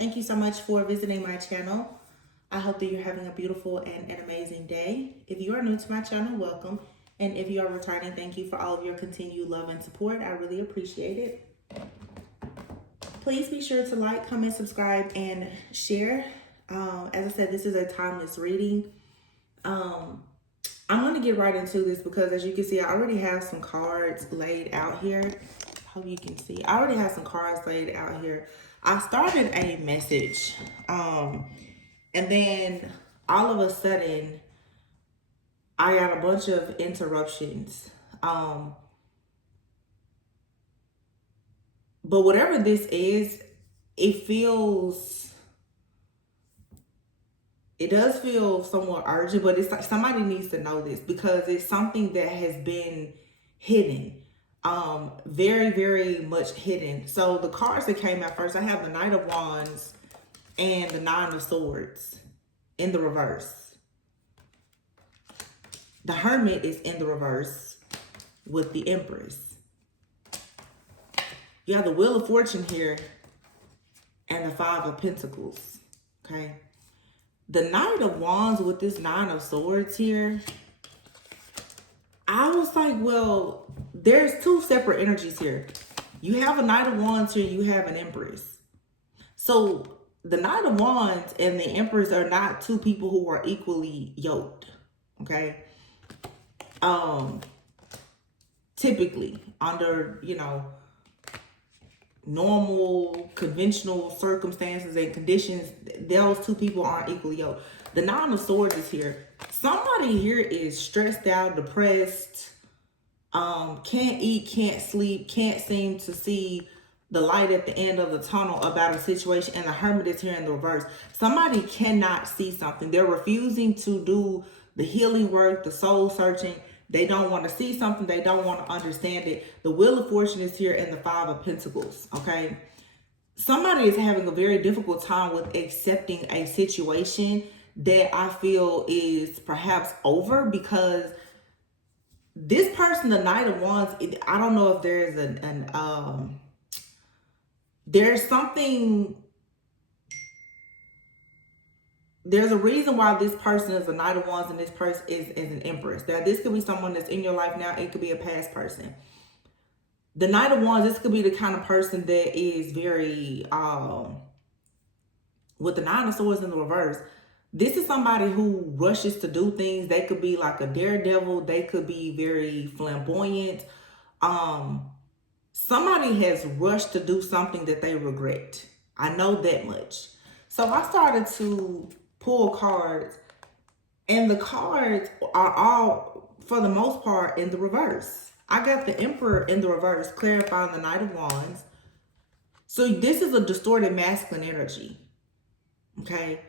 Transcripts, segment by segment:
Thank you so much for visiting my channel. I hope that you're having a beautiful and an amazing day. If you are new to my channel, welcome. And if you are returning, thank you for all of your continued love and support. I really appreciate it. Please be sure to like, comment, subscribe, and share. As I said, this is a timeless reading. I'm going to get right into this because, as you can see, I already have some cards laid out here. Hope you can see. I already have some cards laid out here. I started a message, and then all of a sudden, I got a bunch of interruptions. But whatever this is, it does feel somewhat urgent, but it's like somebody needs to know this because it's something that has been hidden. Very, very much hidden. So the cards that came out first, I have the Knight of Wands and the Nine of Swords in the reverse. The Hermit is in the reverse with the Empress. You have the Wheel of Fortune here and the Five of Pentacles. Okay. The Knight of Wands with this Nine of Swords here, I was like, well, there's two separate energies here. You have a Knight of Wands here, you have an Empress. So the Knight of Wands and the Empress are not two people who are equally yoked, okay? Typically, under, normal, conventional circumstances and conditions, those two people aren't equally yoked. The Nine of Swords is here. Somebody here is stressed out, depressed, can't eat, can't sleep, can't seem to see the light at the end of the tunnel about a situation, and the Hermit is here in the reverse. Somebody cannot see something. They're refusing to do the healing work, the soul searching. They don't want to see something. They don't want to understand it. The Wheel of Fortune is here and the Five of Pentacles, okay? Somebody is having a very difficult time with accepting a situation that I feel is perhaps over, because this person, the Knight of Wands, I don't know if there's there's a reason why this person is a Knight of Wands and this person is an Empress. Now, this could be someone that's in your life now. It could be a past person. The Knight of Wands, this could be the kind of person that is very, with the Nine of Swords in the reverse, this is somebody who rushes to do things. They could be like a daredevil. They could be very flamboyant. Somebody has rushed to do something that they regret. I know that much. So I started to pull cards, and the cards are all, for the most part, in the reverse. I got the Emperor in the reverse, clarifying the Knight of Wands. So this is a distorted masculine energy, okay?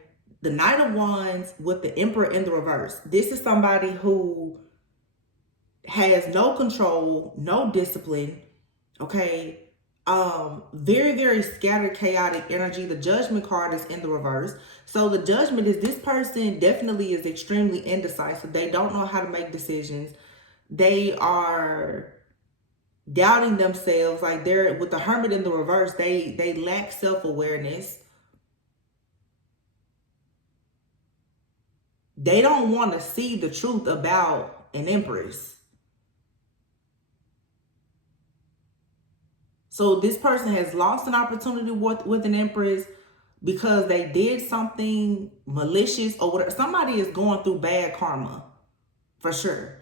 The Knight of Wands with the Emperor in the reverse. This is somebody who has no control, no discipline, okay? Very, very scattered, chaotic energy. The Judgment card is in the reverse. So the Judgment is, this person definitely is extremely indecisive. They don't know how to make decisions. They are doubting themselves. Like, they're with the Hermit in the reverse, they lack self-awareness. They don't want to see the truth about an Empress. So this person has lost an opportunity with an Empress because they did something malicious or whatever. Somebody is going through bad karma, for sure.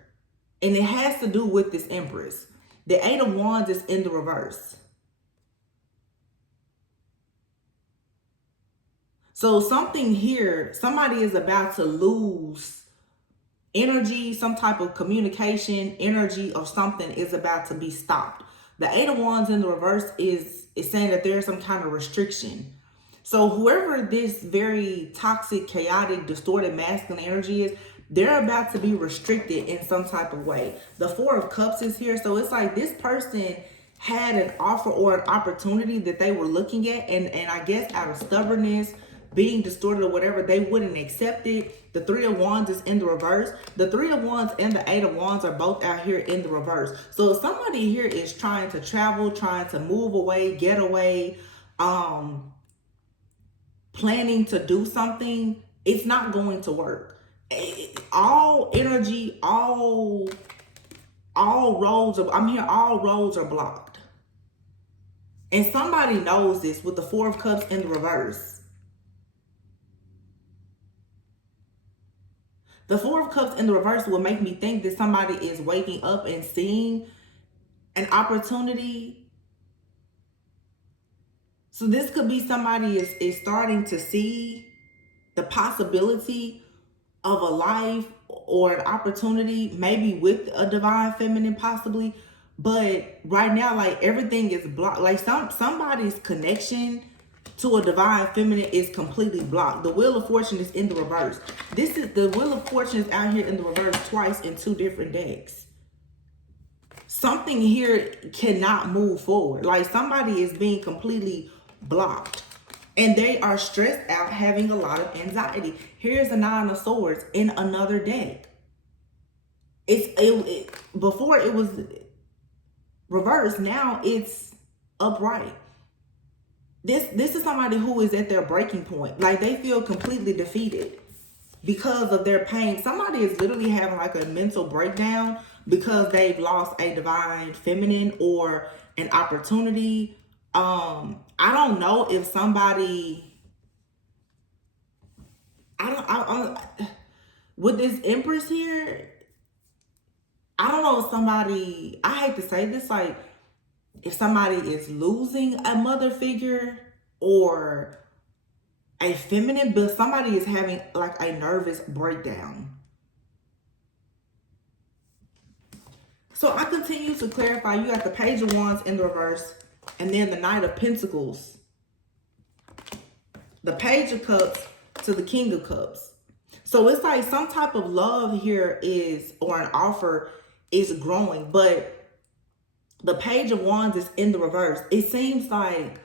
And it has to do with this Empress. The Eight of Wands is in the reverse. So something here, somebody is about to lose energy, some type of communication, energy or something is about to be stopped. The Eight of Wands in the reverse is saying that there's some kind of restriction. So whoever this very toxic, chaotic, distorted masculine energy is, they're about to be restricted in some type of way. The Four of Cups is here. So it's like this person had an offer or an opportunity that they were looking at. And I guess out of stubbornness, being distorted or whatever, they wouldn't accept it. The Three of Wands is in the reverse. The Three of Wands and the Eight of Wands are both out here in the reverse. So somebody here is trying to travel, trying to move away, get away, planning to do something, it's not going to work. All energy, all roads are, I'm here, all roads are blocked. And somebody knows this with the Four of Cups in the reverse. The Four of Cups in the reverse will make me think that somebody is waking up and seeing an opportunity. So this could be somebody is starting to see the possibility of a life or an opportunity, maybe with a divine feminine possibly. But right now, like, everything is blocked. Like somebody's connection to a divine feminine is completely blocked. The Wheel of Fortune is in the reverse. This is the Wheel of Fortune is out here in the reverse twice in two different decks. Something here cannot move forward. Like, somebody is being completely blocked. And they are stressed out, having a lot of anxiety. Here's the Nine of Swords in another deck. Before it was reversed, now it's upright. This is somebody who is at their breaking point. Like, they feel completely defeated because of their pain. Somebody is literally having like a mental breakdown because they've lost a divine feminine or an opportunity. I don't know if somebody, with this Empress here, I don't know if somebody, I hate to say this, like, if somebody is losing a mother figure or a feminine, but somebody is having like a nervous breakdown. So I continue to clarify. You got the Page of Wands in the reverse, and then the Knight of Pentacles, the Page of Cups to the King of Cups. So it's like some type of love here is, or an offer is growing, but the Page of Wands is in the reverse. It seems like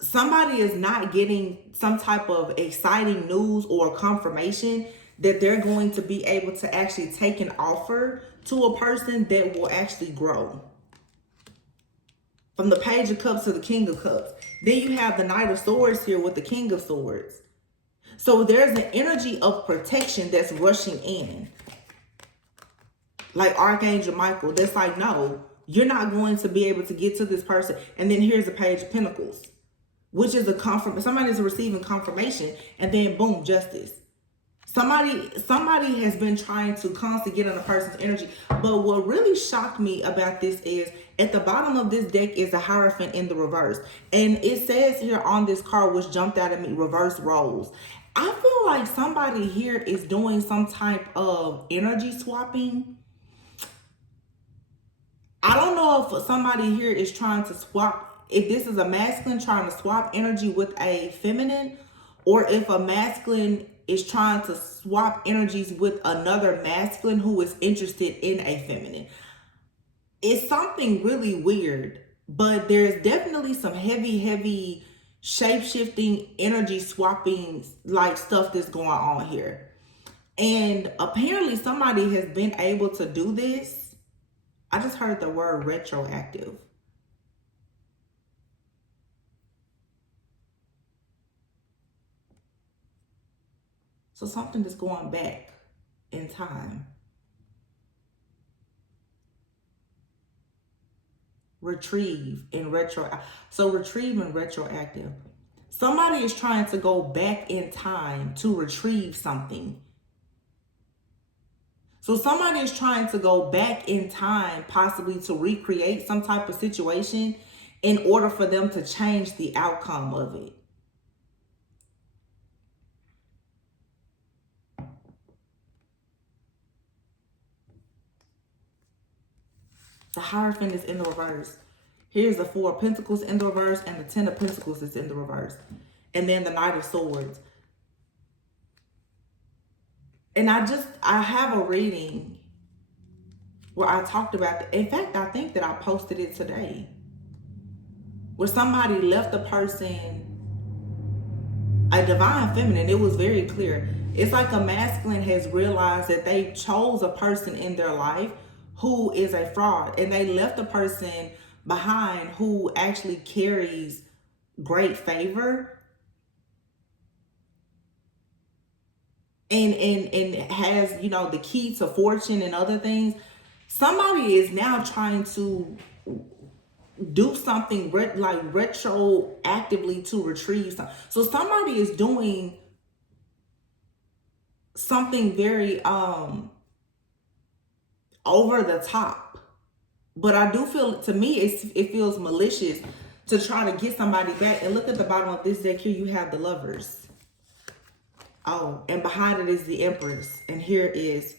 somebody is not getting some type of exciting news or confirmation that they're going to be able to actually take an offer to a person that will actually grow. From the Page of Cups to the King of Cups. Then you have the Knight of Swords here with the King of Swords. So there's an energy of protection that's rushing in. Like Archangel Michael, that's like, no, you're not going to be able to get to this person. And then here's the Page of Pentacles, which is a confirmation. Somebody's receiving confirmation, and then boom, justice. Somebody has been trying to constantly get on a person's energy. But what really shocked me about this is at the bottom of this deck is a Hierophant in the reverse. And it says here on this card, which jumped out at me, reverse roles. I feel like somebody here is doing some type of energy swapping. I don't know if somebody here is trying to swap, if this is a masculine trying to swap energy with a feminine, or if a masculine is trying to swap energies with another masculine who is interested in a feminine. It's something really weird, but there's definitely some heavy shape-shifting, energy swapping like stuff that's going on here. And apparently somebody has been able to do this. I just heard the word retroactive. So something is going back in time. Retrieve and retro. So retrieve and retroactive. Somebody is trying to go back in time to retrieve something. So somebody is trying to go back in time, possibly to recreate some type of situation in order for them to change the outcome of it. The Hierophant is in the reverse. Here's the Four of Pentacles in the reverse, and the Ten of Pentacles is in the reverse. And then the Knight of Swords. And I have a reading where I talked about, in fact, I think that I posted it today, where somebody left a person, a divine feminine. It was very clear. It's like a masculine has realized that they chose a person in their life who is a fraud, and they left a person behind who actually carries great favor and has, you know, the key to fortune and other things, somebody is now trying to do something like retroactively to retrieve something. So somebody is doing something very over the top. But I do feel, to me, it feels malicious to try to get somebody back. And look at the bottom of this deck here, you have the Lovers. Oh, and behind it is the Empress. And here is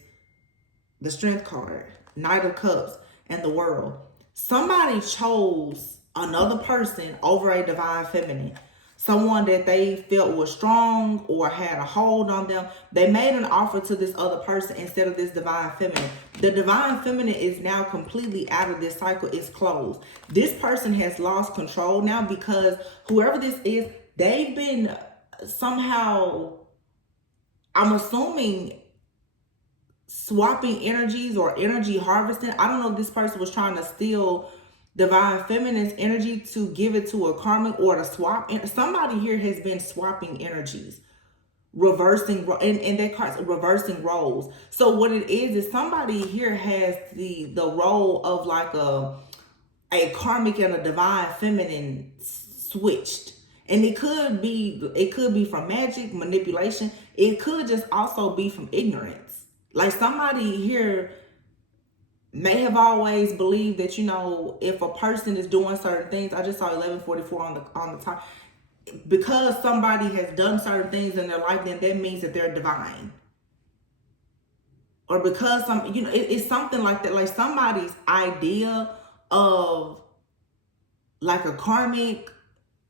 the Strength card, Knight of Cups, and the World. Somebody chose another person over a divine feminine. Someone that they felt was strong or had a hold on them. They made an offer to this other person instead of this divine feminine. The divine feminine is now completely out of this cycle. It's closed. This person has lost control now because whoever this is, they've been somehow, I'm assuming, swapping energies or energy harvesting. I don't know if this person was trying to steal divine feminine's energy to give it to a karmic or to swap. Somebody here has been swapping energies, reversing, and that card's reversing roles. So what it is somebody here has the role of like a karmic and a divine feminine switched. And it could be from magic, manipulation. It could just also be from ignorance. Like somebody here may have always believed that, you know, if a person is doing certain things, I just saw 1144 on the top. Because somebody has done certain things in their life, then that means that they're divine. Or because it's something like that. Like somebody's idea of like a karmic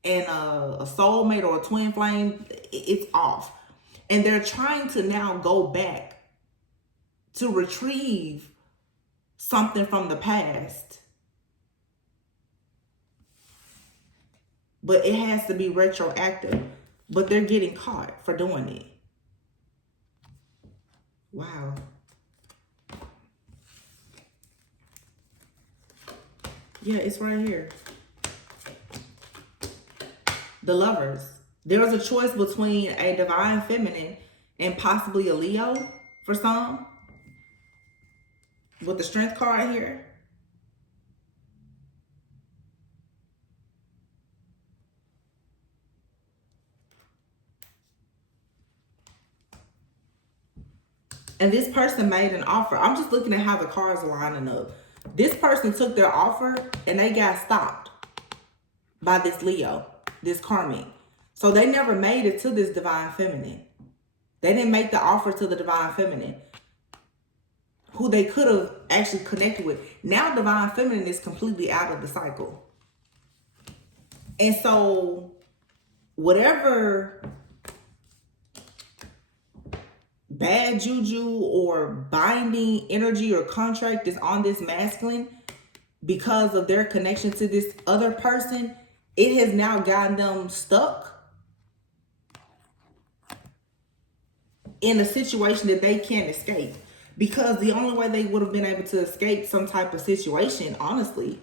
and a soulmate or a twin flame, it's off. And they're trying to now go back to retrieve something from the past. But it has to be retroactive. But they're getting caught for doing it. Wow. Yeah, it's right here. The Lovers. There was a choice between a divine feminine and possibly a Leo for some. With the Strength card here. And this person made an offer. I'm just looking at how the cards are lining up. This person took their offer and they got stopped by this Leo, this karmic. So they never made it to this divine feminine. They didn't make the offer to the divine feminine, who they could have actually connected with. Now divine feminine is completely out of the cycle. And so whatever bad juju or binding energy or contract is on this masculine because of their connection to this other person, it has now gotten them stuck in a situation that they can't escape. Because the only way they would have been able to escape some type of situation, honestly,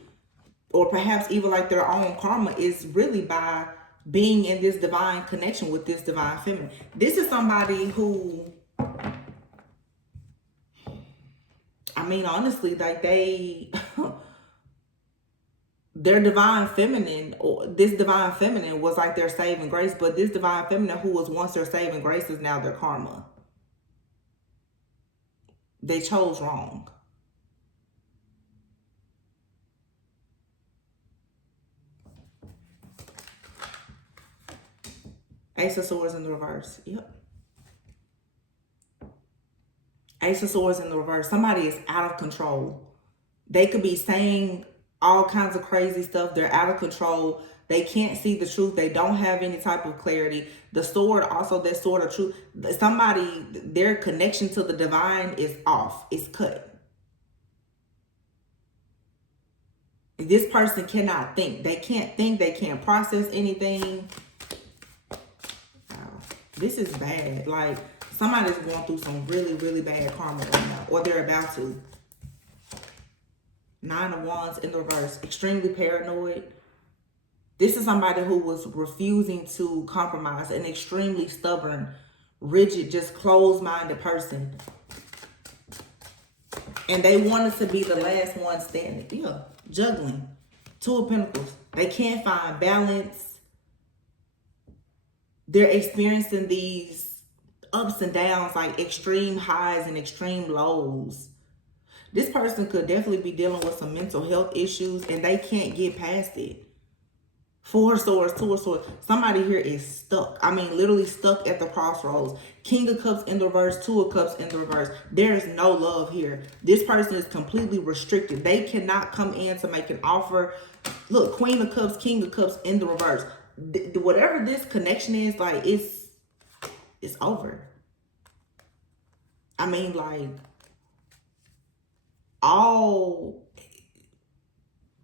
or perhaps even like their own karma, is really by being in this divine connection with this divine feminine. This is somebody who, I mean, honestly, like their divine feminine, or this divine feminine was like their saving grace, but this divine feminine who was once their saving grace is now their karma. They chose wrong. Ace of Swords in the reverse. Yep. Ace of Swords in the reverse. Somebody is out of control. They could be saying all kinds of crazy stuff. They're out of control. They can't see the truth. They don't have any type of clarity. The sword, also that sword of truth. Somebody, their connection to the divine is off. It's cut. This person cannot think. They can't think. They can't process anything. Wow. This is bad. Like, somebody's going through some really, really bad karma right now. Or they're about to. 9 of Wands in the reverse. Extremely paranoid. This is somebody who was refusing to compromise, an extremely stubborn, rigid, just closed-minded person. And they wanted to be the last one standing. Yeah, juggling. Two of Pentacles. They can't find balance. They're experiencing these ups and downs, like extreme highs and extreme lows. This person could definitely be dealing with some mental health issues and they can't get past it. Four of Swords, Two of Swords. Somebody here is stuck. I mean, literally stuck at the crossroads. King of Cups in the reverse, Two of Cups in the reverse. There is no love here. This person is completely restricted. They cannot come in to make an offer. Look, Queen of Cups, King of Cups in the reverse. Whatever this connection is, like, it's over. I mean, like, all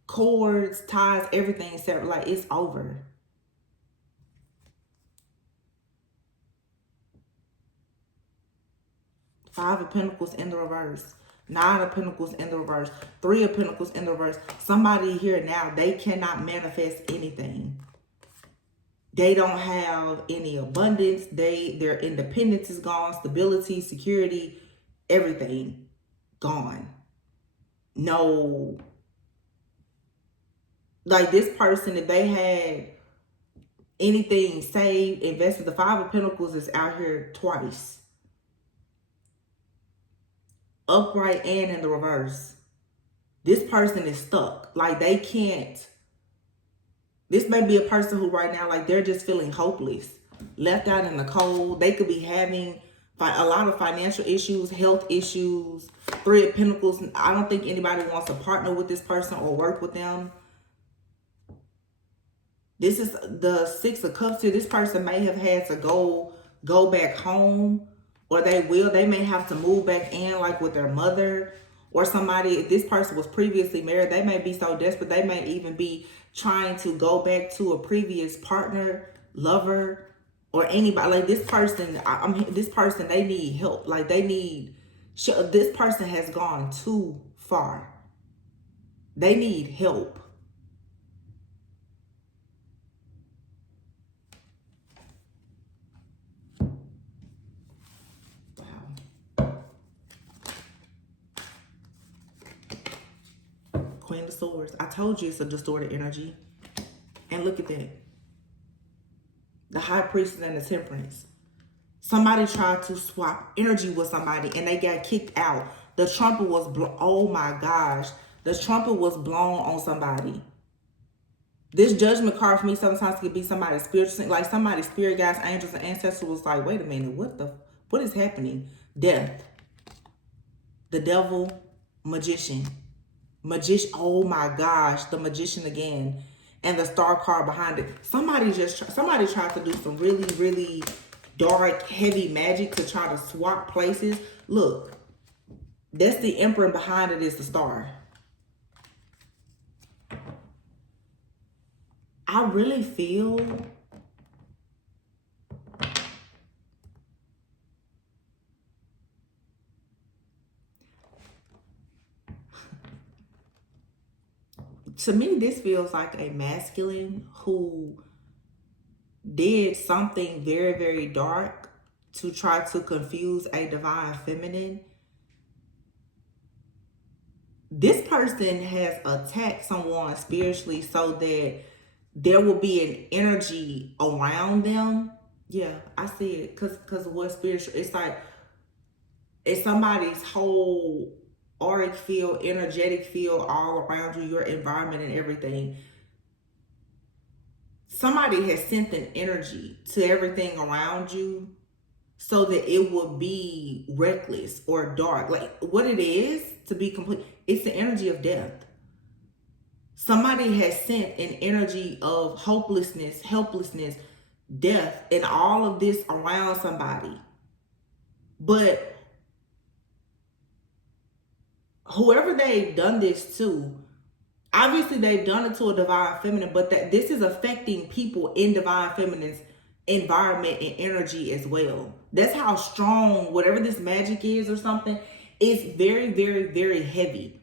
cords, ties, everything separate, like, it's over. Five of Pentacles in the reverse. Nine of Pentacles in the reverse. Three of Pentacles in the reverse. Somebody here now, they cannot manifest anything. They don't have any abundance. Their independence is gone. Stability, security, everything gone. No. Like, this person, if they had anything saved, invested, the Five of Pentacles is out here twice. Upright and in the reverse. This person is stuck. Like, they can't. This may be a person who right now, like, they're just feeling hopeless. Left out in the cold. They could be having a lot of financial issues, health issues. Three of Pentacles. I don't think anybody wants to partner with this person or work with them. This is the Six of Cups here. This person may have had to go back home, or they may have to move back in, like with their mother or somebody. If this person was previously married, they may be so desperate. They may even be trying to go back to a previous partner, lover, or anybody. Like, this person, this person, they need help. Like, this person has gone too far. They need help. Queen of Swords. I told you it's a distorted energy. And look at that. The High Priestess and the Temperance. Somebody tried to swap energy with somebody and they got kicked out. The trumpet was oh my gosh. The trumpet was blown on somebody. This Judgment card for me sometimes could be somebody's spiritual, like somebody's spirit guides, angels, and ancestors was like, wait a minute, what is happening? Death. The Devil, Magician. Oh my gosh, the Magician again. And the Star card behind it. Somebody tried to do some really, really dark, heavy magic to try to swap places. Look, that's the Emperor, and behind it is the Star. I really feel to me, this feels like a masculine who did something very, very dark to try to confuse a divine feminine. This person has attacked someone spiritually so that there will be an energy around them. Yeah, I see it. Because what spiritual, it's like, it's somebody's whole auric field, energetic field all around you, your environment and everything. Somebody has sent an energy to everything around you so that it will be reckless or dark. Like, what it is, to be complete, it's the energy of death. Somebody has sent an energy of hopelessness, helplessness, death, and all of this around somebody. But whoever they've done this to, obviously they've done it to a divine feminine, but that this is affecting people in divine feminine's environment and energy as well. That's how strong whatever this magic is or something, it's very, very, very heavy.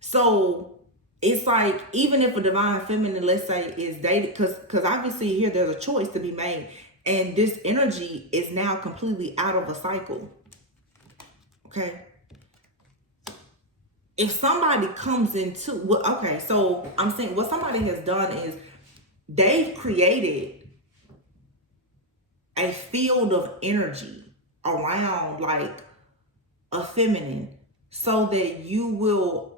So it's like, even if a divine feminine, let's say, is dated, because obviously here there's a choice to be made, and this energy is now completely out of a cycle. Okay, if somebody comes into, well, okay, so I'm saying what somebody has done is they've created a field of energy around like a feminine, so that you will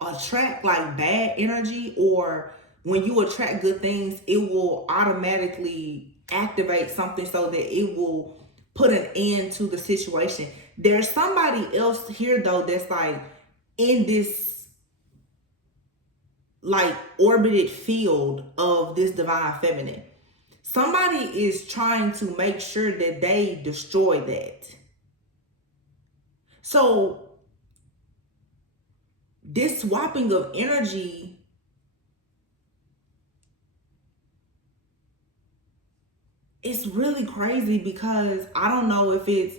attract like bad energy, or when you attract good things, it will automatically activate something so that it will put an end to the situation. There's somebody else here though that's like in this like orbited field of this divine feminine. Somebody is trying to make sure that they destroy that. So this swapping of energy, it's really crazy, because I don't know if it's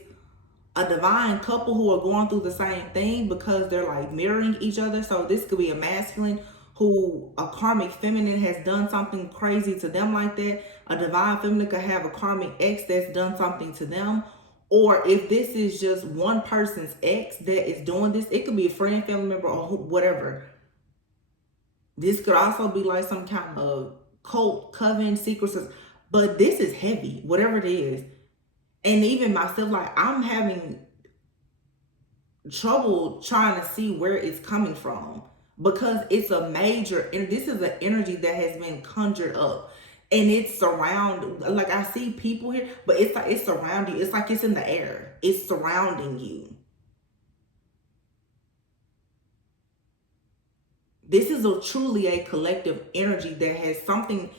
a divine couple who are going through the same thing because they're like mirroring each other. So this could be a masculine who a karmic feminine has done something crazy to them like that. A divine feminine could have a karmic ex that's done something to them. Or if this is just one person's ex that is doing this, it could be a friend, family member, or whatever. This could also be like some kind of cult, coven, secrets. But this is heavy, whatever it is. And even myself, like, I'm having trouble trying to see where it's coming from, because it's a major, and this is an energy that has been conjured up, and it's surround, like, I see people here, but it's like it's surrounding you. It's like it's in the air. It's surrounding you. This is truly a collective energy that has something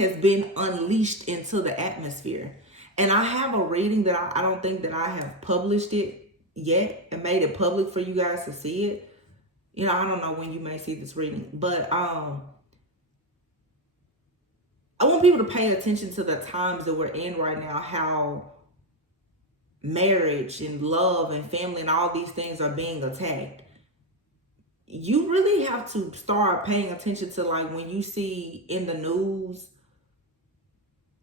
has been unleashed into the atmosphere. And I have a reading that I don't think that I have published it yet and made it public for you guys to see it. You know, I don't know when you may see this reading, but I want people to pay attention to the times that we're in right now, how marriage and love and family and all these things are being attacked. You really have to start paying attention to, like, when you see in the news,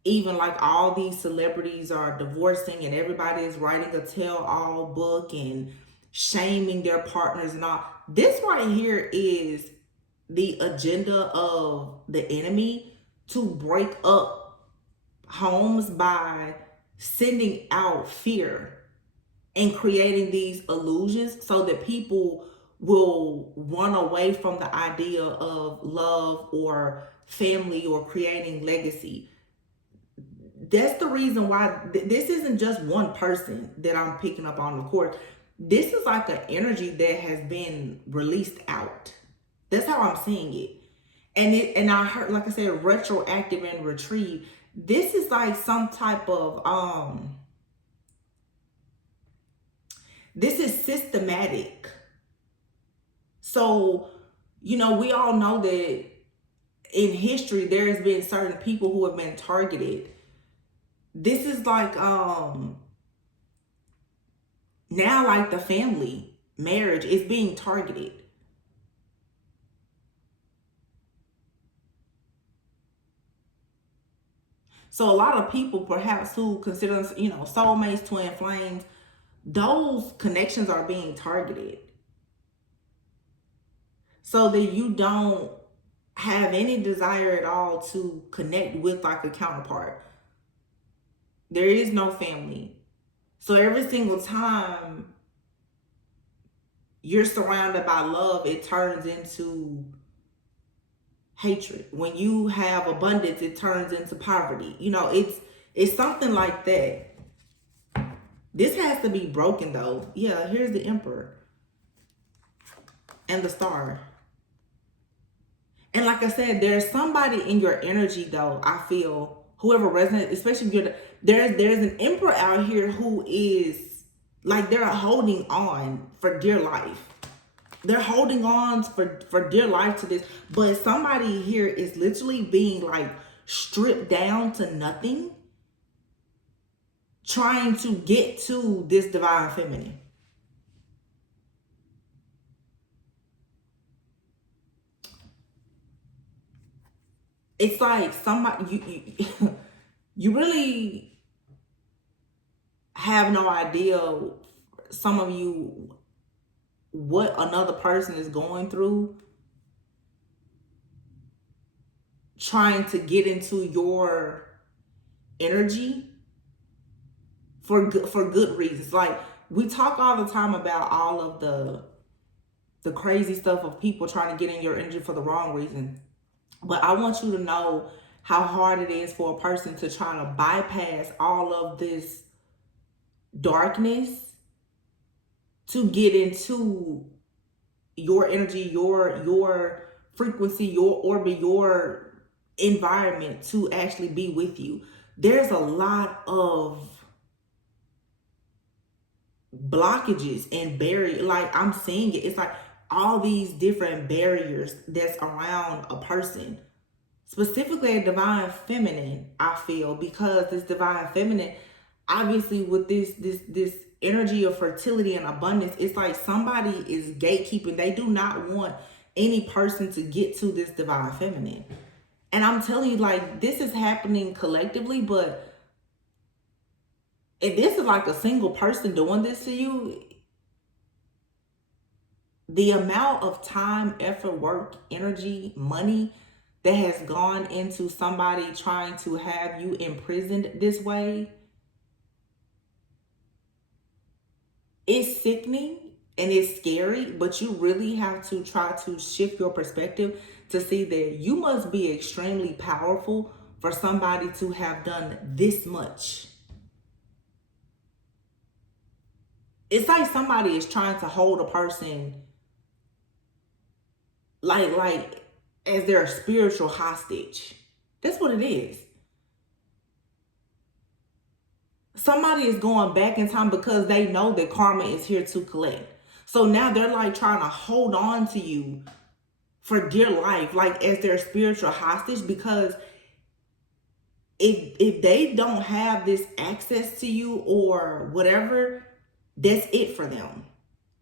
even like all these celebrities are divorcing and everybody is writing a tell-all book and shaming their partners and all. This right here is the agenda of the enemy to break up homes by sending out fear and creating these illusions so that people will run away from the idea of love or family or creating legacy. That's the reason why this isn't just one person that I'm picking up on, of course. This is like an energy that has been released out. That's how I'm seeing it. And I heard, like I said, retroactive and retrieve. This is like some type of this is systematic. So, you know, we all know that in history there has been certain people who have been targeted. This is like now, like, the family marriage is being targeted. So a lot of people perhaps who consider, you know, soulmates, twin flames, those connections are being targeted so that you don't have any desire at all to connect with like a counterpart. There is no family. So every single time you're surrounded by love, it turns into hatred. When you have abundance, it turns into poverty. You know, it's something like that. This has to be broken though. Yeah, here's the Emperor and the Star. And like I said, there's somebody in your energy though, I feel, whoever resonates, especially if you're there's an Emperor out here who is like, they're holding on for dear life. They're holding on for dear life to this. But somebody here is literally being like stripped down to nothing, trying to get to this divine feminine. It's like somebody, you you really have no idea, some of you, what another person is going through trying to get into your energy for good reasons. Like, we talk all the time about all of the crazy stuff of people trying to get in your energy for the wrong reason. But I want you to know how hard it is for a person to try to bypass all of this darkness to get into your energy, your frequency, your orbit, your environment, to actually be with you. There's a lot of blockages and barrier, like I'm seeing it. It's like all these different barriers that's around a person, specifically a divine feminine. I feel, because this divine feminine, obviously with this energy of fertility and abundance, it's like somebody is gatekeeping. They do not want any person to get to this divine feminine. And I'm telling you, like, this is happening collectively, but if this is like a single person doing this to you, the amount of time, effort, work, energy, money that has gone into somebody trying to have you imprisoned this way, it's sickening and it's scary. But you really have to try to shift your perspective to see that you must be extremely powerful for somebody to have done this much. It's like somebody is trying to hold a person like as their spiritual hostage. That's what it is. Somebody is going back in time because they know that karma is here to collect. So now they're like trying to hold on to you for dear life, like as their spiritual hostage, because if they don't have this access to you or whatever, that's it for them.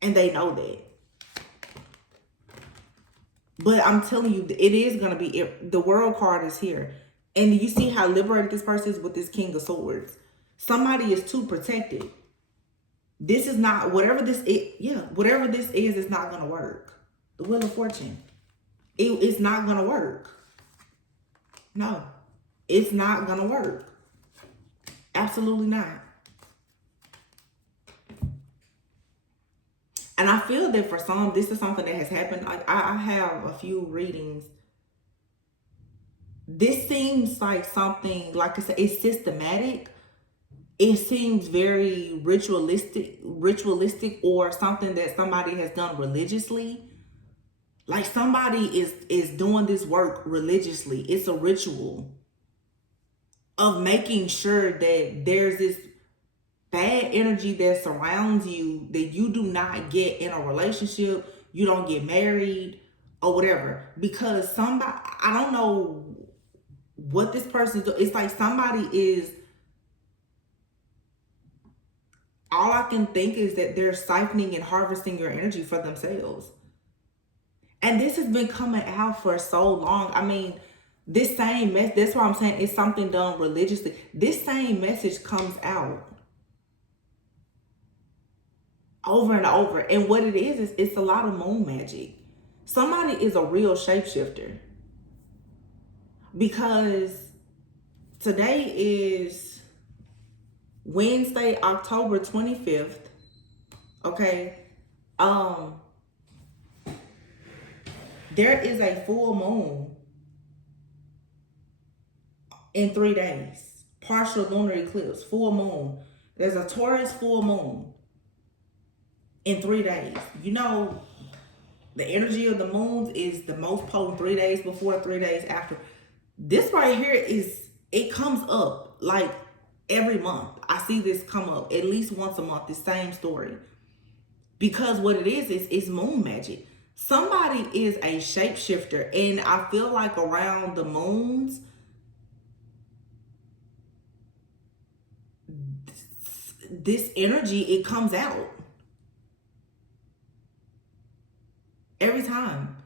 And they know that. But I'm telling you, it is going to be, the world card is here. And you see how liberated this person is with this King of Swords. Somebody is too protected. This is not, whatever this is, yeah, whatever this is, it's not going to work. The Wheel of Fortune. It's not going to work. No, it's not going to work. Absolutely not. And I feel that for some, this is something that has happened. Like, I have a few readings. This seems like something, like I said, it's systematic. It seems very ritualistic, or something that somebody has done religiously. Like somebody is doing this work religiously. It's a ritual of making sure that there's this bad energy that surrounds you, that you do not get in a relationship, you don't get married or whatever. Because somebody, I don't know what this person's doing. It's like somebody is, all I can think is that they're siphoning and harvesting your energy for themselves. And this has been coming out for so long. I mean, this same message, that's why I'm saying it's something done religiously. This same message comes out over and over. And what it is it's a lot of moon magic. Somebody is a real shapeshifter. Because today is Wednesday, October 25th. Okay. There is a full moon in 3 days. Partial lunar eclipse, full moon. There's a Taurus full moon in 3 days. You know, the energy of the moons is the most potent 3 days before, 3 days after. This right here it comes up like every month. I see this come up at least once a month, the same story. Because what it is moon magic. Somebody is a shapeshifter, and I feel like around the moons, this energy, it comes out every time.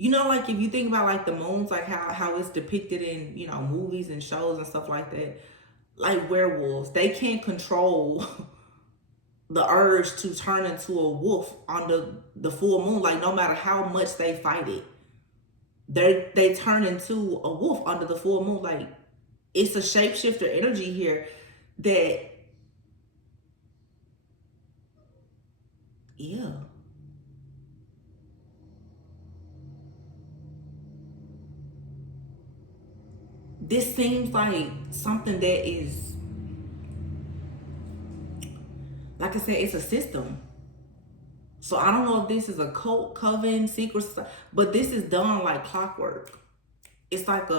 You know, like if you think about like the moons, like how it's depicted in, you know, movies and shows and stuff like that, like werewolves, they can't control the urge to turn into a wolf on the full moon. Like no matter how much they fight it, they turn into a wolf under the full moon. Like it's a shapeshifter energy here that, yeah. This seems like something that is, like I said, it's a system. So I don't know if this is a cult, coven, secret, but this is done like clockwork. It's like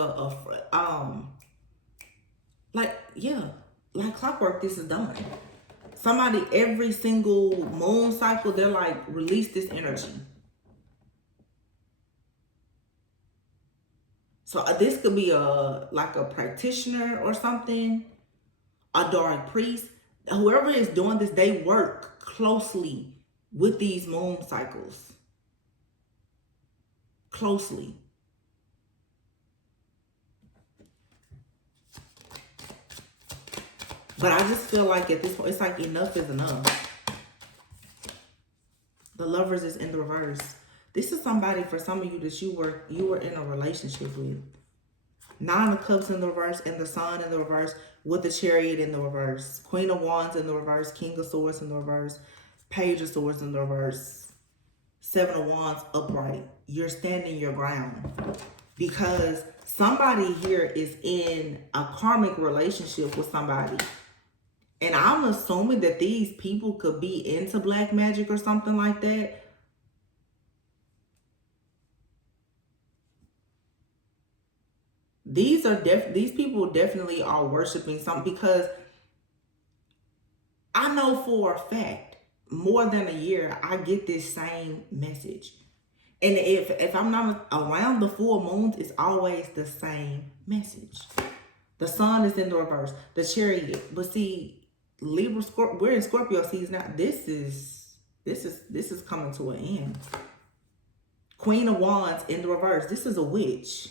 like, yeah, like clockwork. This is done. Somebody every single moon cycle, they're like, release this energy. So this could be like a practitioner or something, a dark priest. Whoever is doing this, they work closely with these moon cycles. Closely. But I just feel like at this point, it's like enough is enough. The Lovers is in the reverse. This is somebody, for some of you, that you were in a relationship with. Nine of Cups in the reverse, and the Sun in the reverse, with the Chariot in the reverse. Queen of Wands in the reverse, King of Swords in the reverse, Page of Swords in the reverse, Seven of Wands upright. You're standing your ground. Because somebody here is in a karmic relationship with somebody. And I'm assuming that these people could be into black magic or something like that. These people definitely are worshiping something, because I know for a fact, more than a year, I get this same message. And if I'm not around the full moons, it's always the same message. The Sun is in the reverse, the Chariot. But see, Libra, we're in Scorpio season now. This is coming to an end. Queen of Wands in the reverse. This is a witch.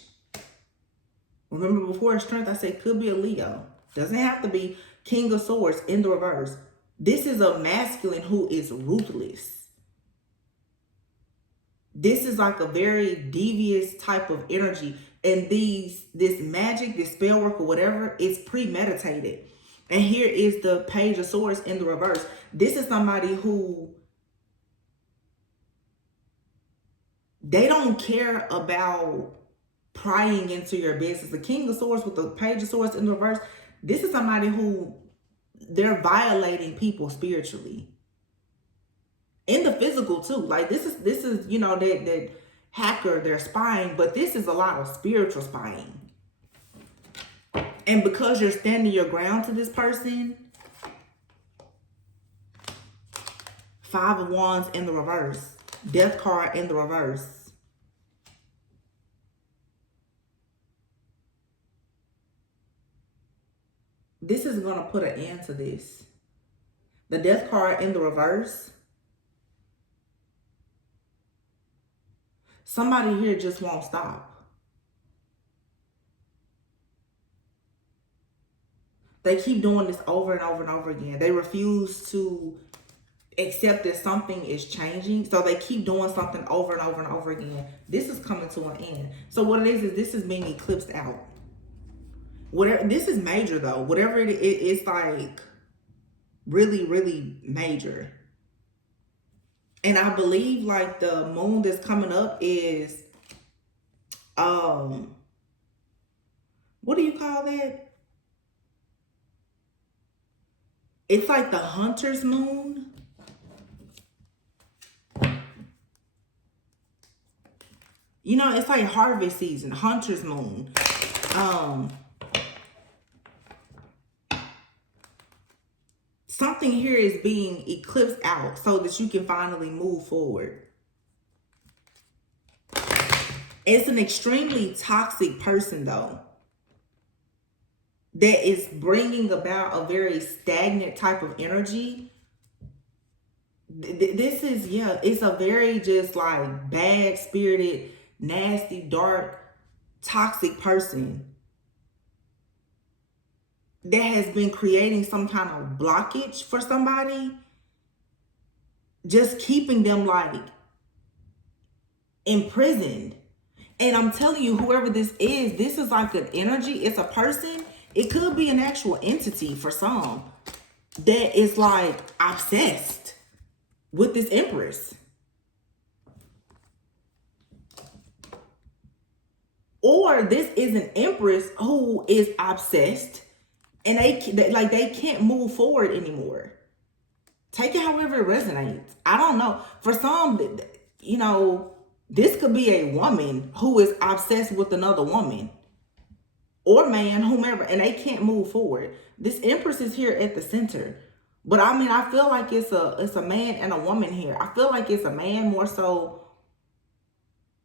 Remember before, Strength, I said could be a Leo. Doesn't have to be. King of Swords in the reverse. This is a masculine who is ruthless. This is like a very devious type of energy. And this magic, this spell work or whatever, is premeditated. And here is the Page of Swords in the reverse. This is somebody who, they don't care about prying into your business. The King of Swords with the Page of Swords in the reverse, this is somebody who, they're violating people spiritually. In the physical too. Like this is you know, that hacker, they're spying, but this is a lot of spiritual spying. And because you're standing your ground to this person, Five of Wands in the reverse, Death card in the reverse. This is going to put an end to this. The Death card in the reverse. Somebody here just won't stop. They keep doing this over and over and over again. They refuse to accept that something is changing. So they keep doing something over and over and over again. This is coming to an end. So what it is this is being eclipsed out. Whatever, this is major though. Whatever it is, it's like really, really major. And I believe like the moon that's coming up is, what do you call that? It's like the hunter's moon. You know, it's like harvest season, hunter's moon. Something here is being eclipsed out so that you can finally move forward. It's an extremely toxic person, though, that is bringing about a very stagnant type of energy. This is, yeah, it's a very just like bad spirited nasty, dark, toxic person that has been creating some kind of blockage for somebody, just keeping them like imprisoned. And I'm telling you, whoever this is like an energy. It's a person. It could be an actual entity for some that is like obsessed with this empress. Or this is an empress who is obsessed and they can't move forward anymore. Take it however it resonates. I don't know. For some, this could be a woman who is obsessed with another woman or man, whomever, and they can't move forward. This empress is here at the center. But I mean, I feel like it's a man and a woman here. I feel like it's a man more so.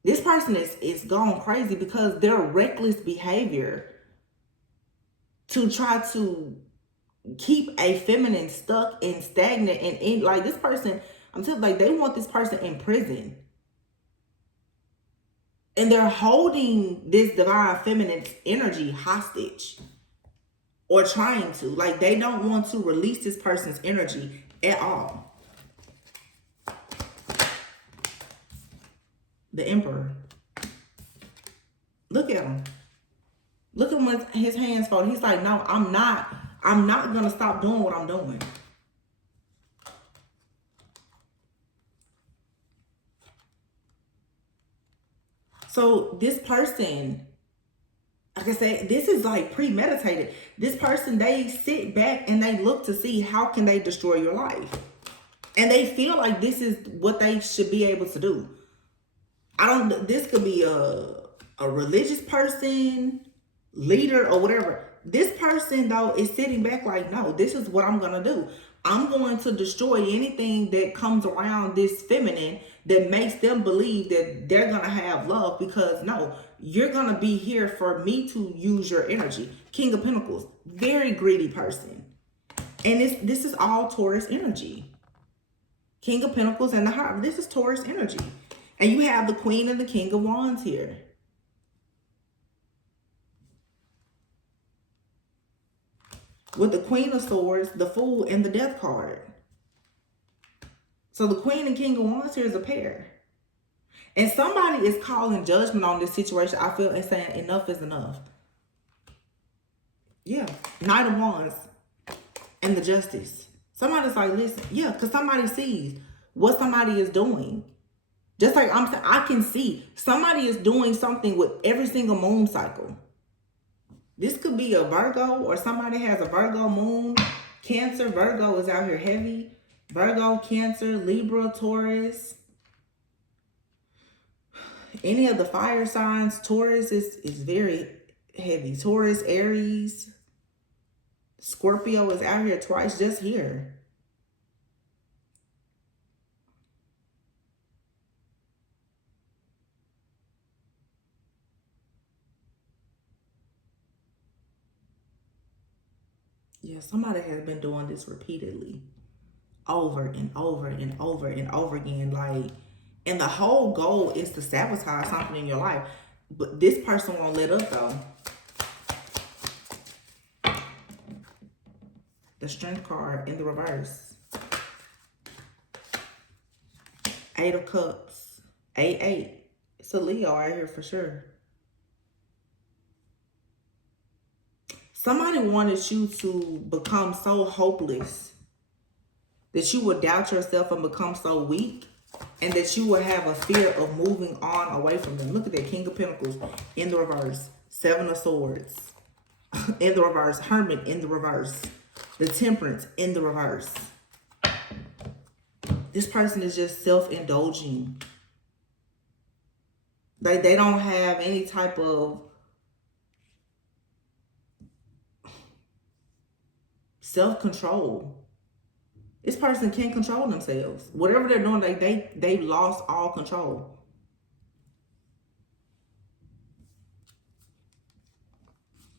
This person is gone crazy because their reckless behavior to try to keep a feminine stuck and stagnant and in like this person, I'm telling like they want this person in prison. And they're holding this divine feminine energy hostage or trying to. Like they don't want to release this person's energy at all. The Emperor. Look at him. Look at him with his hands folded. He's like, no, I'm not going to stop doing what I'm doing. So this person, like I said, this is like premeditated. This person, they sit back and they look to see how can they destroy your life. And they feel like this is what they should be able to do. This could be a religious person, leader, or whatever. This person, though, is sitting back like, no, this is what I'm going to do. I'm going to destroy anything that comes around this feminine that makes them believe that they're going to have love, because no, you're going to be here for me to use your energy. King of Pentacles, very greedy person. And this is all Taurus energy. King of Pentacles and the Heart. This is Taurus energy. And you have the Queen and the King of Wands here. With the Queen of Swords, the Fool, and the Death card. So the Queen and King of Wands here is a pair. And somebody is calling judgment on this situation, I feel, and saying enough is enough. Yeah. Knight of Wands and the Justice. Somebody's like, listen, yeah, because somebody sees what somebody is doing. Just like I'm saying, I can see somebody is doing something with every single moon cycle. This could be a Virgo, or somebody has a Virgo moon. Cancer, Virgo is out here heavy. Virgo, Cancer, Libra, Taurus. Any of the fire signs, Taurus is very heavy. Taurus, Aries. Scorpio is out here twice just here. Yeah, somebody has been doing this repeatedly. Over and over and over and over again. Like, and the whole goal is to sabotage something in your life. But this person won't let up though. The Strength card in the reverse. 8 of Cups. 8-8. It's a Leo right here for sure. Somebody wanted you to become so hopeless that you would doubt yourself and become so weak, and that you would have a fear of moving on away from them. Look at that, King of Pentacles in the reverse. 7 of Swords in the reverse. Hermit in the reverse. The Temperance in the reverse. This person is just self-indulging. They don't have any type of self-control. This person can't control themselves. Whatever they're doing, they've lost all control.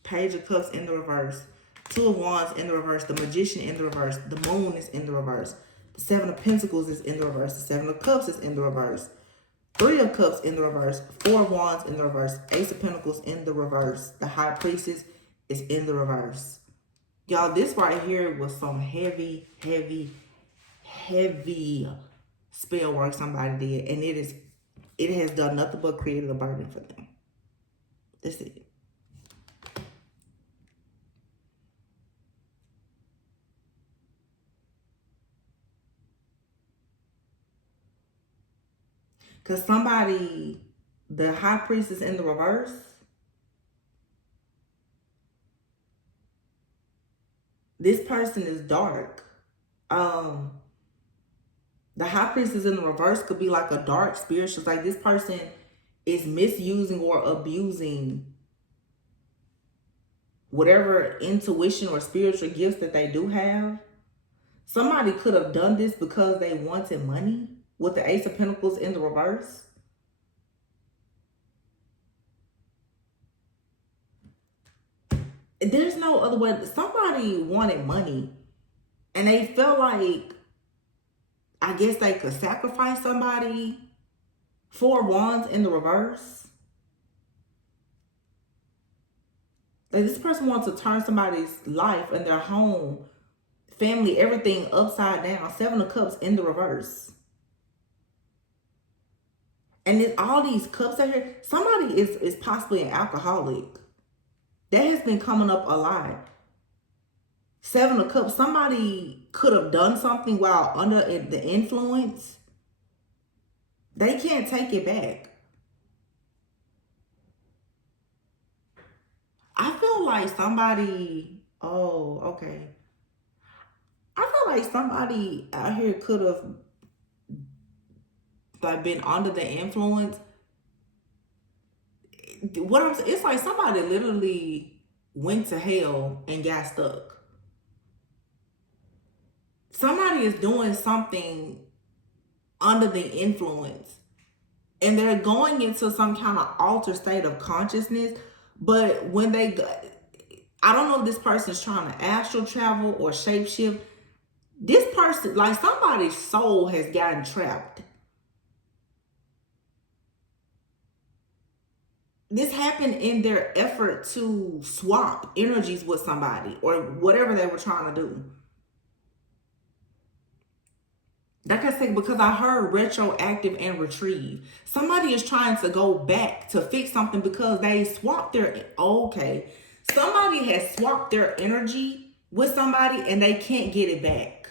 Page of Cups in the reverse. 2 of Wands in the reverse. The Magician in the reverse. The Moon is in the reverse. The 7 of Pentacles is in the reverse. The 7 of Cups is in the reverse. Three of Cups in the reverse, Four of Wands in the reverse, Ace of Pentacles in the reverse. The High Priestess is in the reverse. Y'all, this right here was some heavy, heavy, heavy spell work somebody did. And it has done nothing but created a burden for them. That's it. Because somebody, the High Priestess in the reverse, this person is dark. The High Priestess in the reverse could be like a dark spirit. It's like this person is misusing or abusing whatever intuition or spiritual gifts that they do have. Somebody could have done this because they wanted money with the Ace of Pentacles in the reverse. There's no other way. Somebody wanted money and they felt like, I guess they could sacrifice somebody. Four Wands in the reverse. Like this person wants to turn somebody's life and their home, family, everything upside down. Seven of Cups in the reverse. And then all these cups out here, somebody is possibly an alcoholic. That has been coming up a lot. Seven of Cups, somebody could have done something while under the influence. They can't take it back. I feel like somebody, oh, okay. I feel like somebody out here could have like been under the influence. What I'm saying, it's like somebody literally went to hell and got stuck. Somebody is doing something under the influence and they're going into some kind of altered state of consciousness. But when they go, I don't know if this person is trying to astral travel or shapeshift. This person, like somebody's soul has gotten trapped. This happened in their effort to swap energies with somebody or whatever they were trying to do. Like I said, because I heard retroactive and retrieve. Somebody is trying to go back to fix something because they swapped their, okay. Somebody has swapped their energy with somebody and they can't get it back.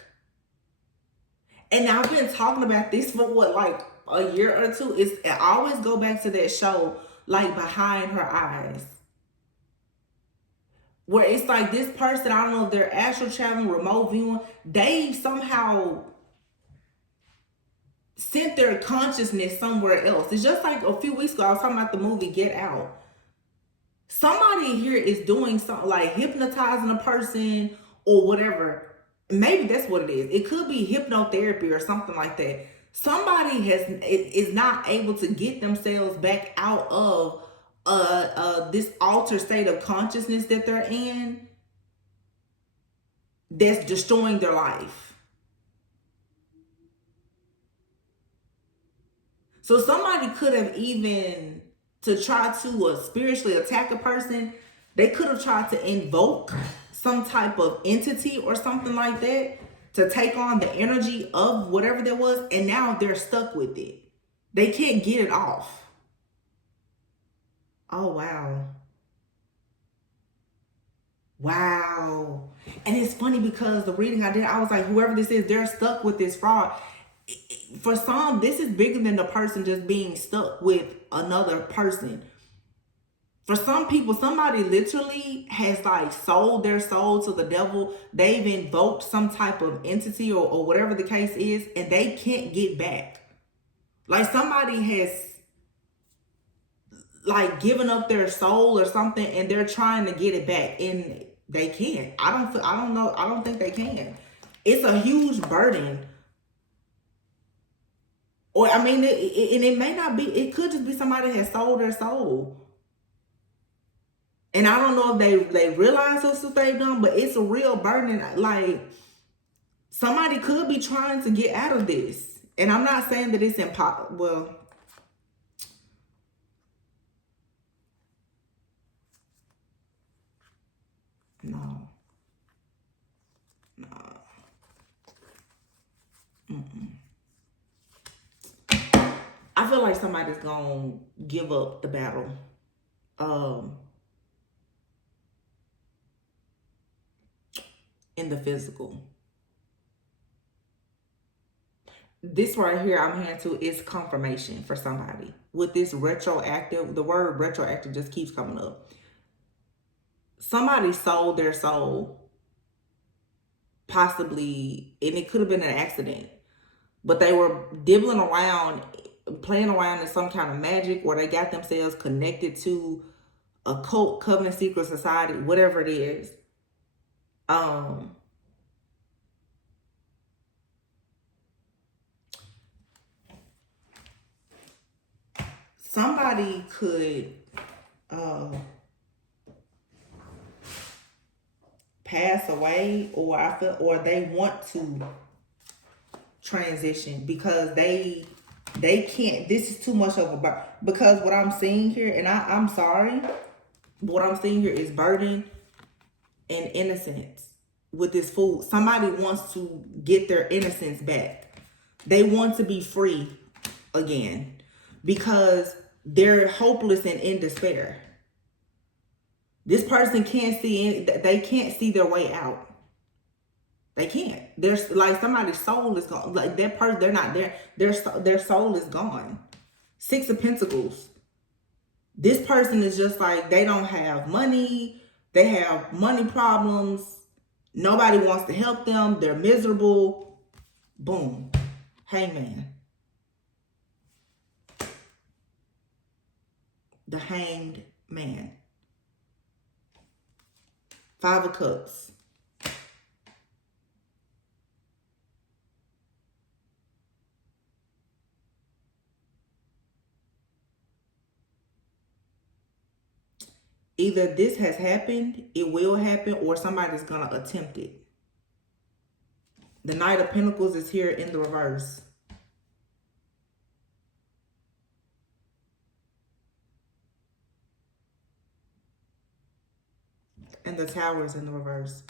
And I've been talking about this for what, like a year or two. I always go back to that show, like Behind Her Eyes. Where it's like this person, I don't know if they're astral traveling, remote viewing, they somehow sent their consciousness somewhere else. It's just like a few weeks ago, I was talking about the movie Get Out. Somebody here is doing something like hypnotizing a person or whatever. Maybe that's what it is. It could be hypnotherapy or something like that. Somebody is not able to get themselves back out of this altered state of consciousness that they're in that's destroying their life. So somebody could have even, to try to spiritually attack a person, they could have tried to invoke some type of entity or something like that to take on the energy of whatever there was, and now they're stuck with it. They can't get it off. Oh, wow. Wow. And it's funny because the reading I did, I was like, whoever this is, they're stuck with this fraud. For some, this is bigger than the person just being stuck with another person. For some people, somebody literally has like sold their soul to the devil. They've invoked some type of entity or whatever the case is, and they can't get back. Like somebody has like given up their soul or something, and they're trying to get it back, and they can't. I don't know. I don't think they can. It's a huge burden. Or, I mean, it may not be, it could just be somebody that has sold their soul. And I don't know if they realize that's what they've done, but it's a real burden. Like, somebody could be trying to get out of this. And I'm not saying that it's impossible. Well, No. No. Mm-mm. I feel like somebody's gonna give up the battle. In the physical. This right here I'm hearing to is confirmation for somebody. With this retroactive, the word retroactive just keeps coming up. Somebody sold their soul, possibly, and it could have been an accident, but they were dibbling around, playing around in some kind of magic, or they got themselves connected to a cult, covenant, secret society, whatever it is. Somebody could pass away, or I feel, or they want to transition because they can't. This is too much of a, because what I'm seeing here, and I'm sorry, but what I'm seeing here is burden and innocence with this food. Somebody wants to get their innocence back. They want to be free again because they're hopeless and in despair. This person can't see they can't see their way out. They can't. There's like somebody's soul is gone. Like that person, they're not there. Their soul is gone. 6 of Pentacles. This person is just like, they don't have money. They have money problems. Nobody wants to help them. They're miserable. Boom. Hangman. The Hanged Man. 5 of Cups. Either this has happened, it will happen, or somebody's going to attempt it. The Knight of Pentacles is here in the reverse. And the Tower is in the reverse.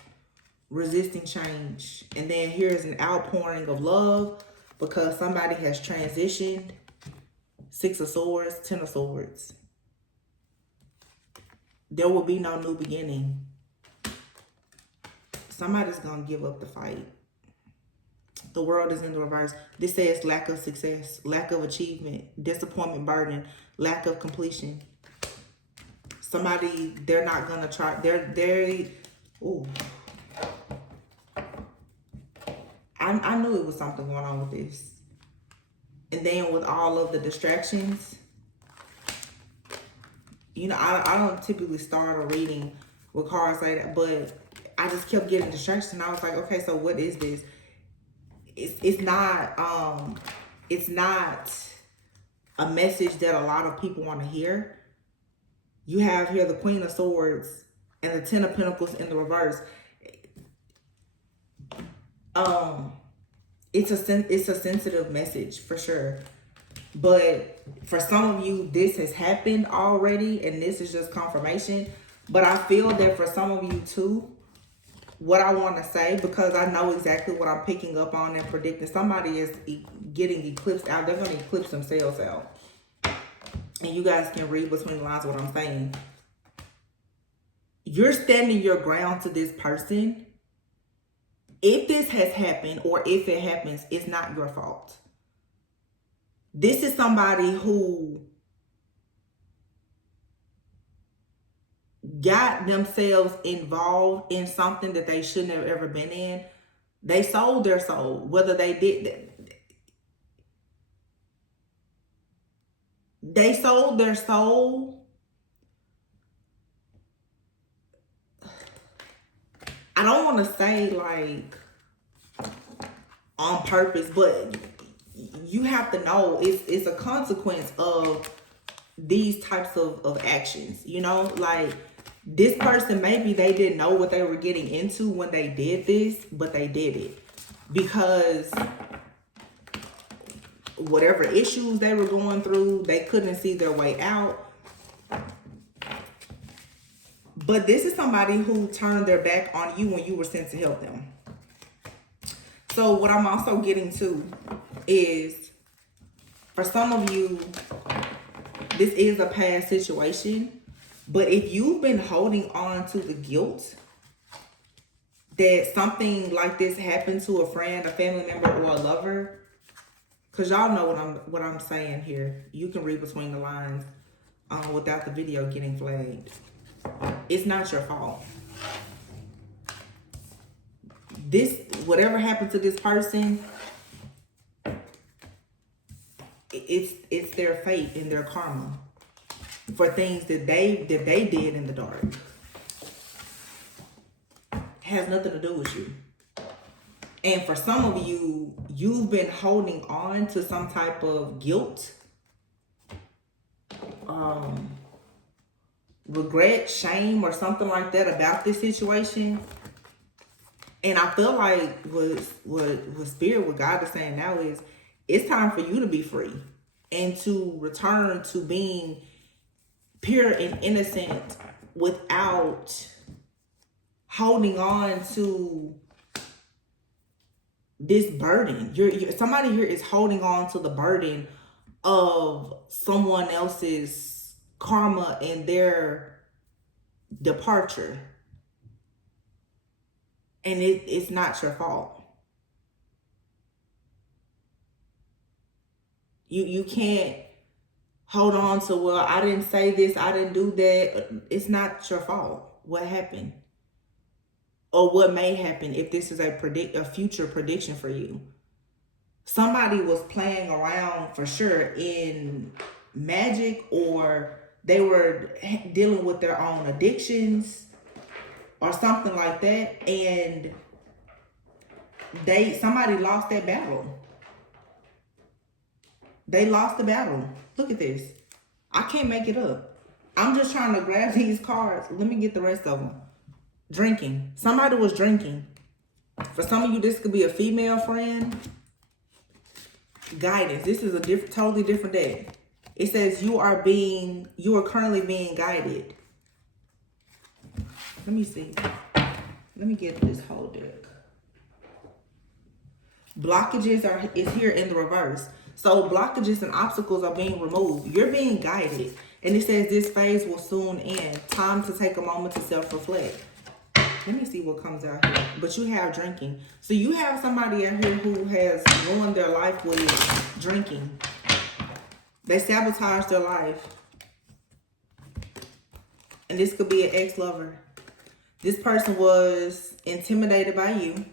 Resisting change. And then here's an outpouring of love because somebody has transitioned. 6 of Swords, 10 of Swords. There will be no new beginning. Somebody's going to give up the fight. The World is in the reverse. This says lack of success, lack of achievement, disappointment, burden, lack of completion. Somebody, they're not going to try. Ooh. I knew it was something going on with this. And then with all of the distractions, you know, I don't typically start a reading with cards like that, but I just kept getting distractions. And I was like, okay, so what is this? It's not a message that a lot of people want to hear. You have here the Queen of Swords and the 10 of Pentacles in the reverse. It's a sensitive message for sure. But for some of you, this has happened already, and this is just confirmation. But I feel that for some of you too, what I want to say, because I know exactly what I'm picking up on and predicting, somebody is getting eclipsed out. They're going to eclipse themselves out. And you guys can read between the lines what I'm saying. You're standing your ground to this person. If this has happened, or if it happens, it's not your fault. This is somebody who got themselves involved in something that they shouldn't have ever been in. They sold their soul, whether they did. They sold their soul. I don't want to say like on purpose, but you have to know it's a consequence of these types of actions, you know, like this person, maybe they didn't know what they were getting into when they did this, but they did it because whatever issues they were going through, they couldn't see their way out. But this is somebody who turned their back on you when you were sent to help them. So what I'm also getting to is, for some of you, this is a past situation. But if you've been holding on to the guilt that something like this happened to a friend, a family member, or a lover, because y'all know what I'm saying here. You can read between the lines without the video getting flagged. It's not your fault. This, whatever happened to this person, it's their fate and their karma for things that they did in the dark. Has nothing to do with you. And for some of you, you've been holding on to some type of guilt, regret, shame, or something like that about this situation. And I feel like what Spirit, what God is saying now is, it's time for you to be free and to return to being pure and innocent without holding on to this burden. Somebody here is holding on to the burden of someone else's karma and their departure. And it's not your fault. You can't hold on to, well, I didn't say this, I didn't do that. It's not your fault. What happened? Or what may happen if this is a future prediction for you. Somebody was playing around for sure in magic, or they were dealing with their own addictions or something like that, and somebody lost that battle. They lost the battle. Look at this. I can't make it up. I'm just trying to grab these cards. Let me get the rest of them. Drinking. Somebody was drinking. For some of you, this could be a female friend. Guidance. This is a totally different deck. It says you are currently being guided. Let me see. Let me get this whole deck. Blockages is here in the reverse. So blockages and obstacles are being removed. You're being guided. And it says this phase will soon end. Time to take a moment to self-reflect. Let me see what comes out here. But you have drinking. So you have somebody out here who has ruined their life with drinking. They sabotaged their life. And this could be an ex-lover. This person was intimidated by you.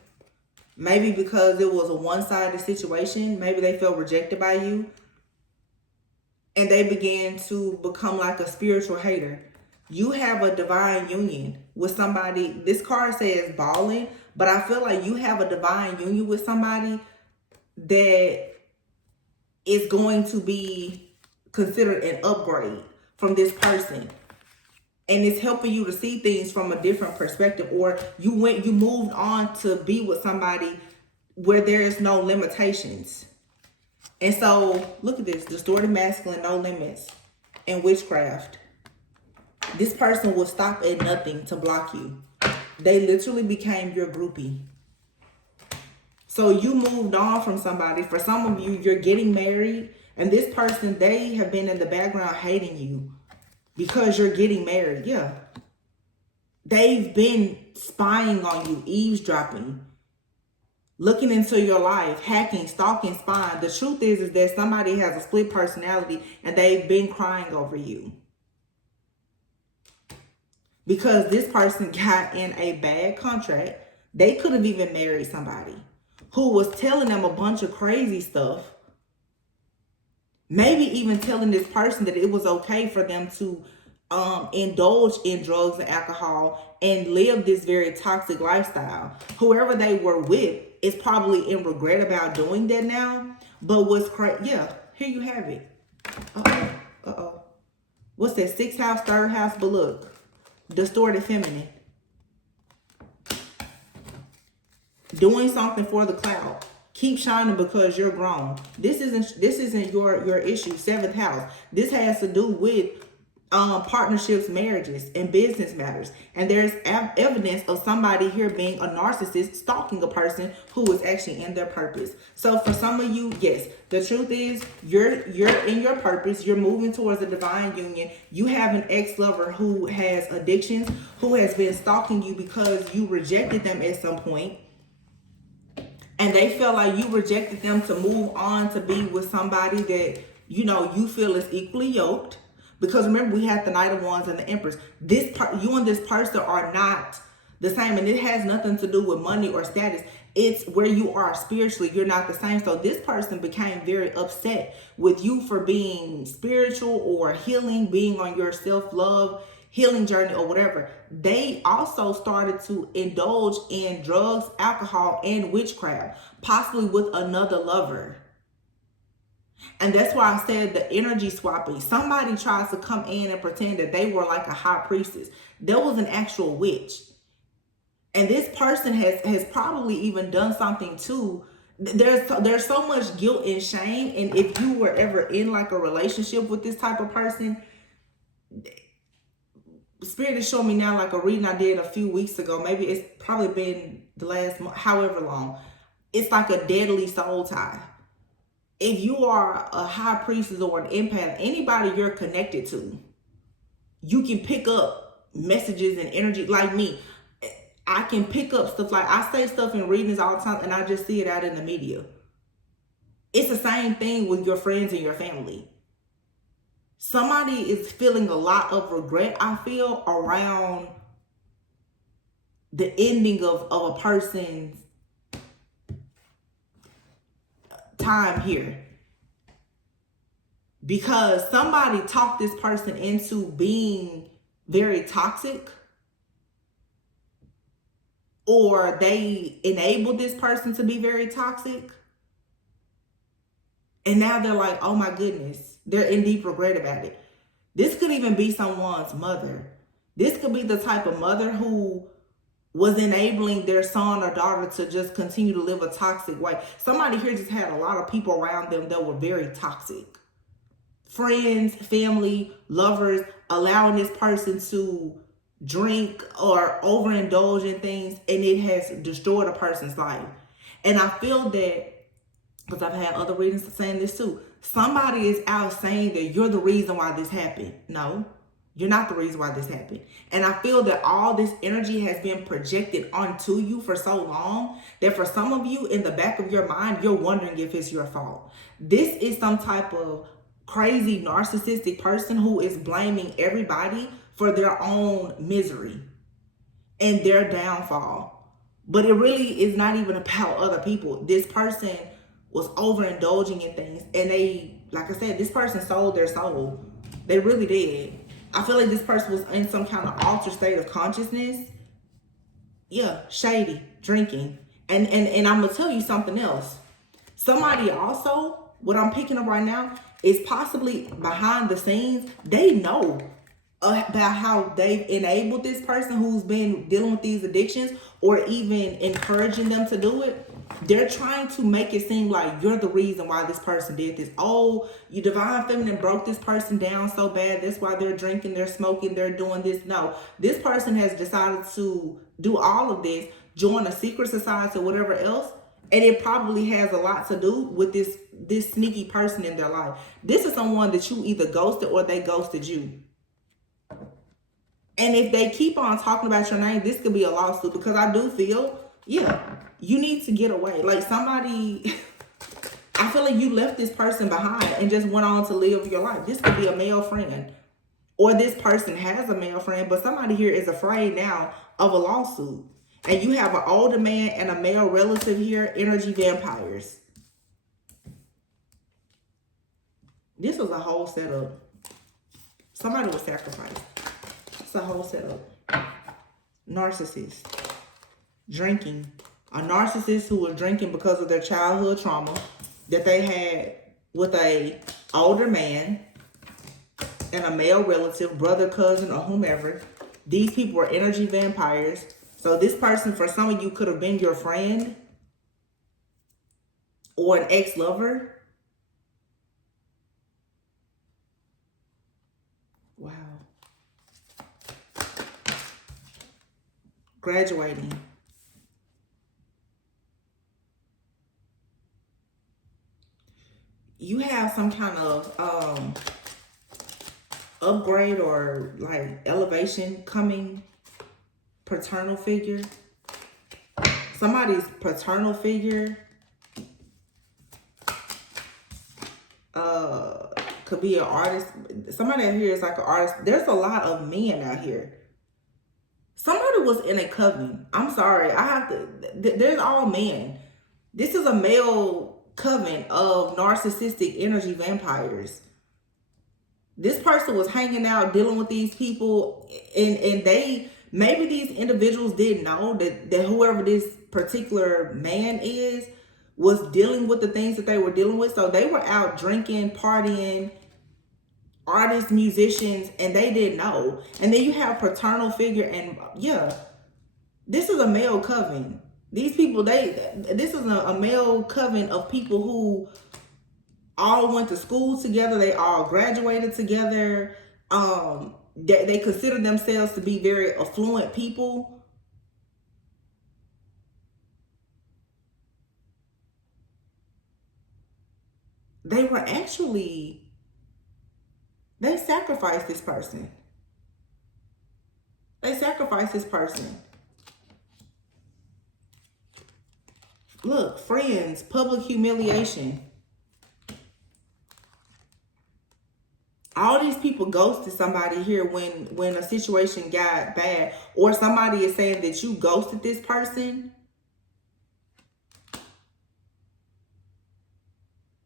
Maybe because it was a one-sided situation. Maybe they felt rejected by you. And they began to become like a spiritual hater. You have a divine union with somebody. This card says balling, but I feel like you have a divine union with somebody that is going to be considered an upgrade from this person. And it's helping you to see things from a different perspective. Or you moved on to be with somebody where there is no limitations. And so, look at this. Distorted masculine, no limits, and witchcraft. This person will stop at nothing to block you. They literally became your groupie. So you moved on from somebody. For some of you, you're getting married. And this person, they have been in the background hating you. Because you're getting married, yeah. They've been spying on you, eavesdropping, looking into your life, hacking, stalking, spying. The truth is that somebody has a split personality and they've been crying over you. Because this person got in a bad contract. They could have even married somebody who was telling them a bunch of crazy stuff. Maybe even telling this person that it was okay for them to indulge in drugs and alcohol and live this very toxic lifestyle. Whoever they were with is probably in regret about doing that now. But what's crazy, yeah, here you have it. Uh-oh. What's that? 6th house, 3rd house, but look. Distorted feminine. Doing something for the clout. Keep shining because you're grown. This isn't your issue. 7th house. This has to do with partnerships, marriages, and business matters. And there's evidence of somebody here being a narcissist stalking a person who is actually in their purpose. So for some of you, yes, the truth is you're in your purpose. You're moving towards a divine union. You have an ex-lover who has addictions, who has been stalking you because you rejected them at some point. And they feel like you rejected them to move on to be with somebody that, you feel is equally yoked. Because remember, we had the Knight of Wands and the Empress. You and this person are not the same. And it has nothing to do with money or status. It's where you are spiritually. You're not the same. So this person became very upset with you for being spiritual or healing, being on your self-love healing journey or whatever. They also started to indulge in drugs, alcohol, and witchcraft, possibly with another lover. And that's why I said the energy swapping. Somebody tries to come in and pretend that they were like a high priestess. There was an actual witch. And this person has probably even done something too. There's so much guilt and shame. And if you were ever in like a relationship with this type of person, Spirit is showing me now like a reading I did a few weeks ago. Maybe it's probably been the last month, however long. It's like a deadly soul tie. If you are a high priestess or an empath, anybody you're connected to, you can pick up messages and energy. Like me, I can pick up stuff. Like I say stuff in readings all the time and I just see it out in the media. It's the same thing with your friends and your family. Somebody is feeling a lot of regret, I feel, around the ending of a person's time here. Because somebody talked this person into being very toxic, or they enabled this person to be very toxic. And now they're like, oh my goodness, they're in deep regret about it. This could even be someone's mother. This could be the type of mother who was enabling their son or daughter to just continue to live a toxic way. Somebody here just had a lot of people around them that were very toxic. Friends, family, lovers, allowing this person to drink or overindulge in things, and it has destroyed a person's life. And I feel that, because I've had other readings saying this too, somebody is out saying that you're the reason why this happened. No, you're not the reason why this happened. And I feel that all this energy has been projected onto you for so long that for some of you, in the back of your mind, you're wondering if it's your fault. This is some type of crazy narcissistic person who is blaming everybody for their own misery and their downfall. But it really is not even about other people. This person was overindulging in things, and they, like I said, this person sold their soul. They really did. I feel like this person was in some kind of altered state of consciousness. Yeah, shady, drinking. And I'm gonna tell you something else. Somebody also, what I'm picking up right now, is possibly behind the scenes. They know about how they've enabled this person who's been dealing with these addictions, or even encouraging them to do it. They're trying to make it seem like you're the reason why this person did this. Oh, you divine feminine broke this person down so bad. That's why they're drinking, they're smoking, they're doing this. No, this person has decided to do all of this, join a secret society or whatever else. And it probably has a lot to do with this sneaky person in their life. This is someone that you either ghosted or they ghosted you. And if they keep on talking about your name, this could be a lawsuit, because I do feel, yeah, you need to get away. Like somebody, I feel like you left this person behind and just went on to live your life. This could be a male friend, or this person has a male friend, but somebody here is afraid now of a lawsuit. And you have an older man and a male relative here, energy vampires. This was a whole setup. Somebody was sacrificed. It's a whole setup. Narcissist. Drinking. A narcissist who was drinking because of their childhood trauma that they had with a older man and a male relative, brother, cousin, or whomever. These people were energy vampires. So this person, for some of you, could have been your friend or an ex-lover. Wow. graduating. You have some kind of upgrade or like elevation coming. Paternal figure. Somebody's paternal figure could be an artist. Somebody out here is like an artist. There's a lot of men out here. Somebody was in a coven. I'm sorry. I have to. There's all men. This is a male coven of narcissistic energy vampires. This person was hanging out, dealing with these people, and they, maybe these individuals didn't know that whoever this particular man is was dealing with the things that they were dealing with. So they were out drinking, partying, artists, musicians, and they didn't know. And then you have paternal figure, and yeah, this is a male coven. These people, this is a male coven of people who all went to school together. They all graduated together. They consider themselves to be very affluent people. They were actually, they sacrificed this person. They sacrificed this person. Look, friends, public humiliation. All these people ghosted somebody here when a situation got bad, or somebody is saying that you ghosted this person,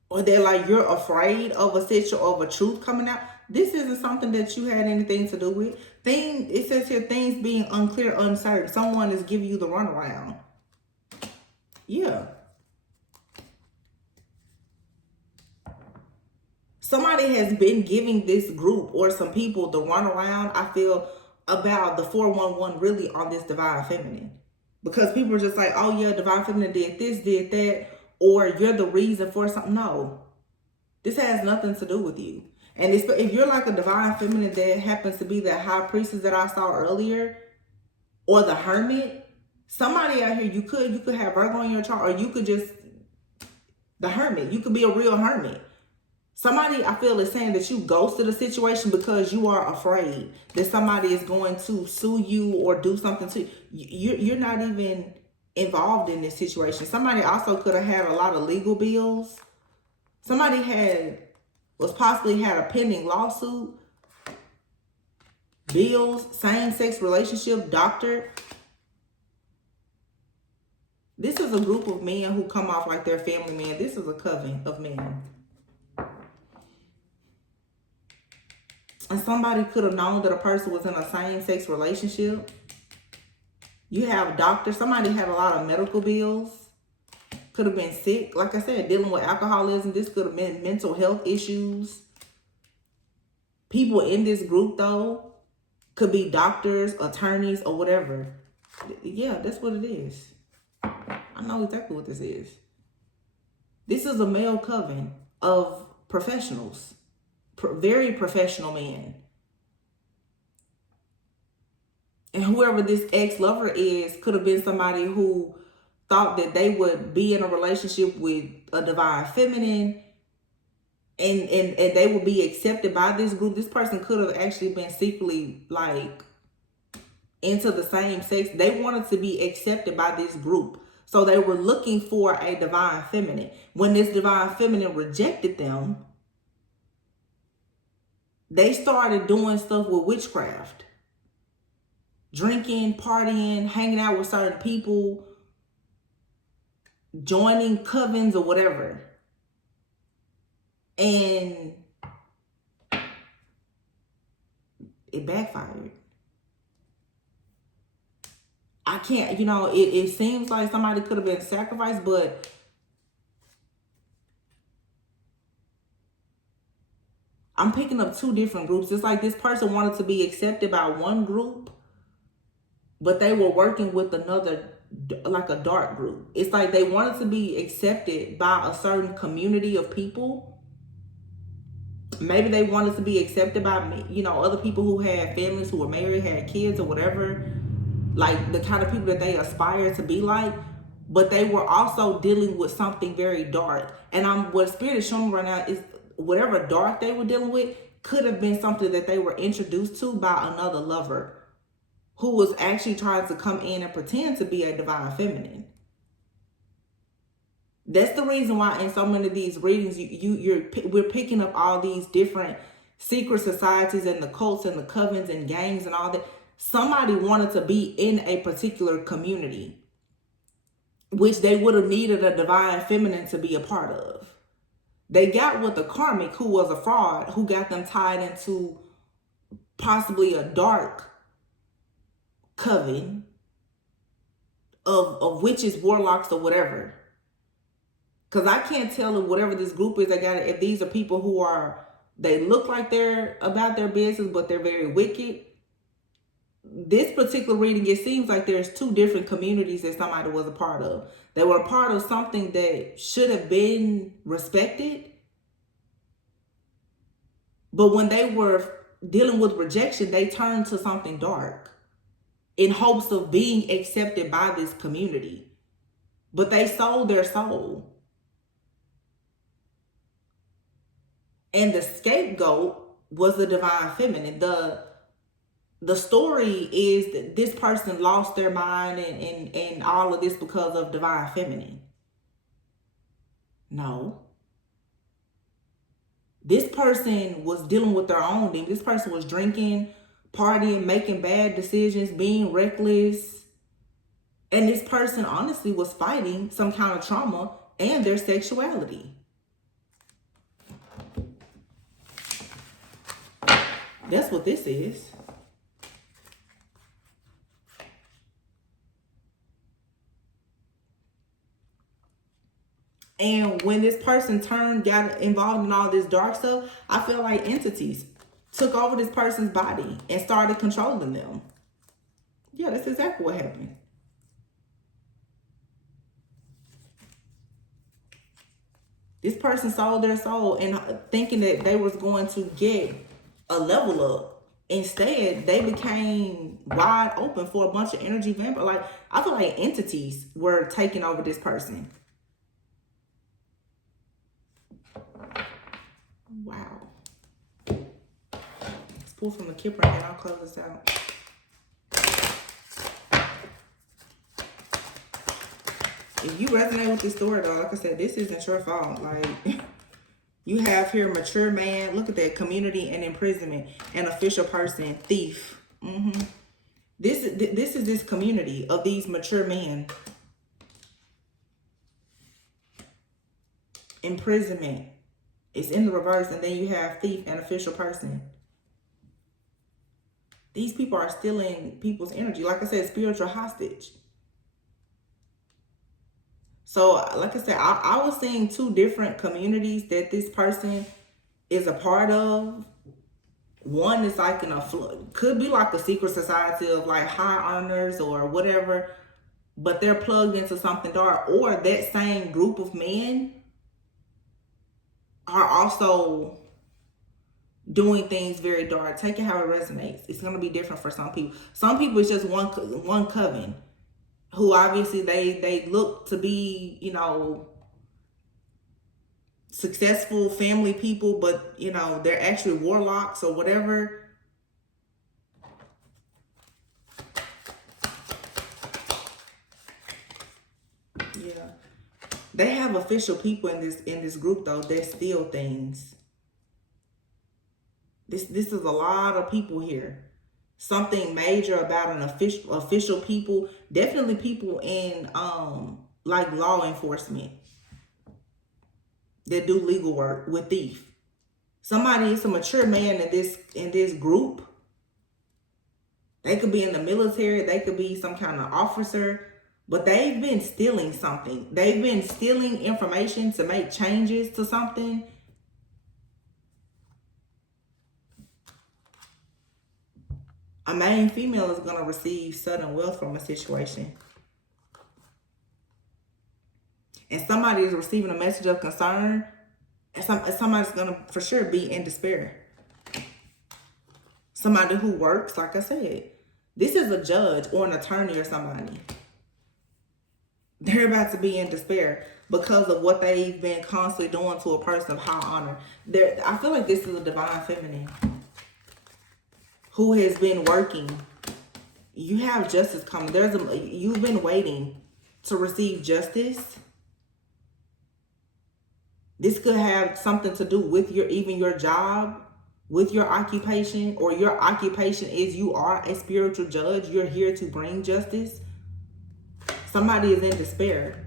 or they're like, you're afraid of a truth coming out. This isn't something that you had anything to do with. It says here, things being unclear, uncertain. Someone is giving you the runaround. Yeah. Somebody has been giving this group or some people the runaround, I feel, about the 411 really on this divine feminine. Because people are just like, oh yeah, divine feminine did this, did that, or you're the reason for something. No. This has nothing to do with you. And if you're like a divine feminine that happens to be the high priestess that I saw earlier, or the hermit, somebody out here, you could have Virgo in your chart, or you could just, the hermit, you could be a real hermit. Somebody, I feel, is saying that you ghosted a situation because you are afraid that somebody is going to sue you or do something to you. You're not even involved in this situation. Somebody also could have had a lot of legal bills. Somebody possibly had a pending lawsuit, bills, same-sex relationship, doctor. This is a group of men who come off like they're family men. This is a coven of men. And somebody could have known that a person was in a same-sex relationship. You have doctors. Somebody had a lot of medical bills. Could have been sick. Like I said, dealing with alcoholism. This could have been mental health issues. People in this group, though, could be doctors, attorneys, or whatever. Yeah, that's what it is. I know exactly what this is. This is a male coven of professionals. Very professional men. And whoever this ex-lover is could have been somebody who thought that they would be in a relationship with a divine feminine and they would be accepted by this group. This person could have actually been secretly like into the same sex. They wanted to be accepted by this group. So they were looking for a divine feminine. When this divine feminine rejected them, they started doing stuff with witchcraft. Drinking, partying, hanging out with certain people, joining covens or whatever. And it backfired. I can't, it seems like somebody could have been sacrificed, but I'm picking up two different groups. It's like this person wanted to be accepted by one group, but they were working with another, like a dark group. It's like they wanted to be accepted by a certain community of people. Maybe they wanted to be accepted by, other people who had families, who were married, had kids or whatever. like the kind of people that they aspire to be like, but they were also dealing with something very dark. And what Spirit is showing me right now is whatever dark they were dealing with could have been something that they were introduced to by another lover who was actually trying to come in and pretend to be a divine feminine. That's the reason why in so many of these readings, we're picking up all these different secret societies and the cults and the covens and gangs and all that. Somebody wanted to be in a particular community, which they would have needed a divine feminine to be a part of. They got with the karmic, who was a fraud, who got them tied into possibly a dark coven of witches, warlocks, or whatever. Because I can't tell if whatever this group is, if these are people who are, they look like they're about their business, but they're very wicked. This particular reading, it seems like there's two different communities that somebody was a part of. They were a part of something that should have been respected. But when they were dealing with rejection, they turned to something dark in hopes of being accepted by this community. But they sold their soul. And the scapegoat was the divine feminine. The story is that this person lost their mind and all of this because of divine feminine. No. This person was dealing with their own demons. This person was drinking, partying, making bad decisions, being reckless. And this person honestly was fighting some kind of trauma and their sexuality. That's what this is. And when this person got involved in all this dark stuff, I feel like entities took over this person's body and started controlling them. Yeah, that's exactly what happened. This person sold their soul and thinking that they was going to get a level up. Instead, they became wide open for a bunch of energy vampire. Like, I feel like entities were taking over this person. Wow. Let's pull from the Kipper and then I'll close this out. If you resonate with this story, though, like I said, this isn't your fault. Like, you have here mature man. Look at that. Community and imprisonment. An official person. Thief. This is this community of these mature men. Imprisonment. It's in the reverse. And then you have thief and official person. These people are stealing people's energy. Like I said, spiritual hostage. So, like I said, I was seeing two different communities that this person is a part of. One is like could be like a secret society of like high earners or whatever, but they're plugged into something dark. Or that same group of men are also doing things very dark. Take it how it resonates. It's going to be different for some people. Some people, it's just one coven. Who obviously they look to be, you know, successful family people, but, you know, they're actually warlocks or whatever. Yeah. They have official people in this group, though, that steal things. This is a lot of people here. Something major about an official people, definitely people in like law enforcement that do legal work with thief. Somebody is a mature man in this group. They could be in the military, they could be some kind of officer, but they've been stealing something. They've been stealing information to make changes to something. A main female is going to receive sudden wealth from a situation. And somebody is receiving a message of concern. And somebody's going to for sure be in despair. Somebody who works, like I said. This is a judge or an attorney or somebody. They're about to be in despair because of what they've been constantly doing to a person of high honor. I feel like this is a divine feminine who has been working. You have justice coming. You've been waiting to receive justice. This could have something to do with even your job, with your occupation, or your occupation is you are a spiritual judge. You're here to bring justice. Somebody is in despair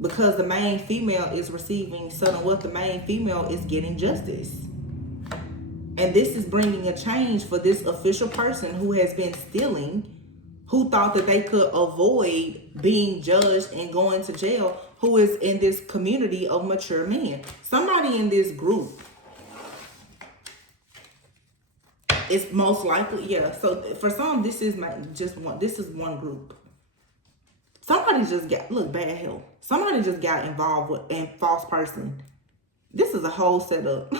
because the main female is receiving sudden what the main female is getting justice. And this is bringing a change for this official person who has been stealing, who thought that they could avoid being judged and going to jail, who is in this community of mature men. Somebody in this group is most likely, yeah. So for some, this is one group. Somebody just got, look, bad health. Somebody just got involved with a false person. This is a whole setup.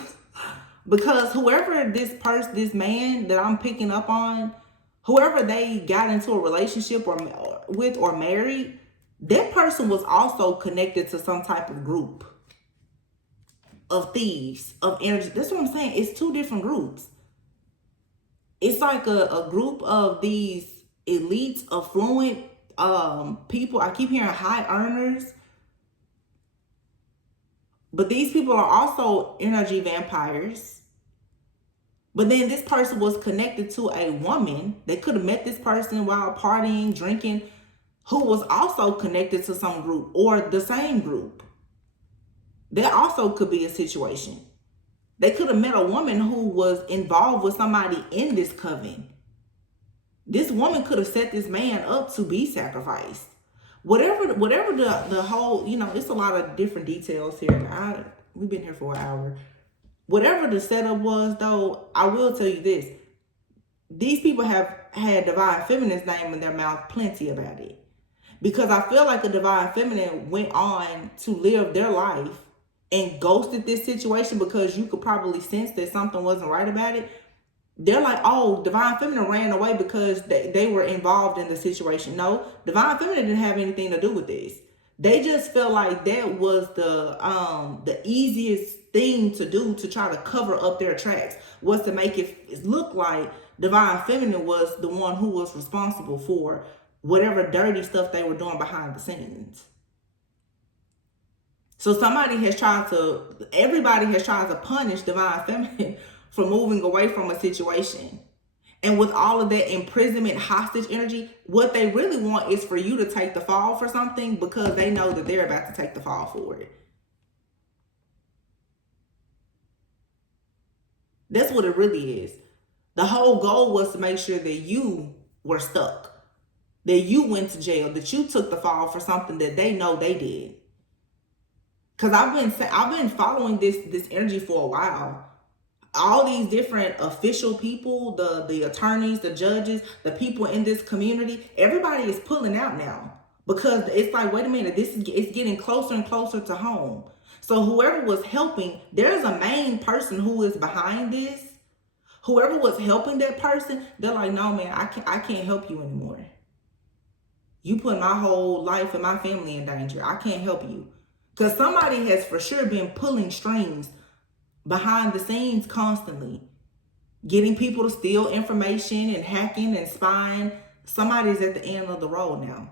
Because whoever this man that I'm picking up on, whoever they got into a relationship with or married, that person was also connected to some type of group of thieves, of energy. That's what I'm saying. It's two different groups. It's like a group of these elite, affluent people. I keep hearing high earners. But these people are also energy vampires. But then this person was connected to a woman. They could have met this person while partying, drinking, who was also connected to some group or the same group. That also could be a situation. They could have met a woman who was involved with somebody in this coven. This woman could have set this man up to be sacrificed. Whatever the whole, it's a lot of different details here. We've been here for an hour. Whatever the setup was, though, I will tell you this. These people have had divine feminine's name in their mouth plenty about it. Because I feel like a divine feminine went on to live their life and ghosted this situation because you could probably sense that something wasn't right about it. They're like, oh, divine feminine ran away because they were involved in the situation. No, divine feminine didn't have anything to do with this. They just felt like that was the easiest thing to do to try to cover up their tracks, was to make it look like divine feminine was the one who was responsible for whatever dirty stuff they were doing behind the scenes. So everybody has tried to punish divine feminine for moving away from a situation. And with all of that imprisonment, hostage energy, what they really want is for you to take the fall for something because they know that they're about to take the fall for it. That's what it really is. The whole goal was to make sure that you were stuck, that you went to jail, that you took the fall for something that they know they did. Because I've been following this energy for a while. All these different official people, the attorneys, the judges, the people in this community, everybody is pulling out now because it's like, wait a minute, it's getting closer and closer to home. So whoever was helping, there's a main person who is behind this. Whoever was helping that person, they're like, no, man, I can't help you anymore. You put my whole life and my family in danger. I can't help you. Because somebody has for sure been pulling strings behind the scenes constantly, getting people to steal information and hacking and spying. Somebody's at the end of the road now.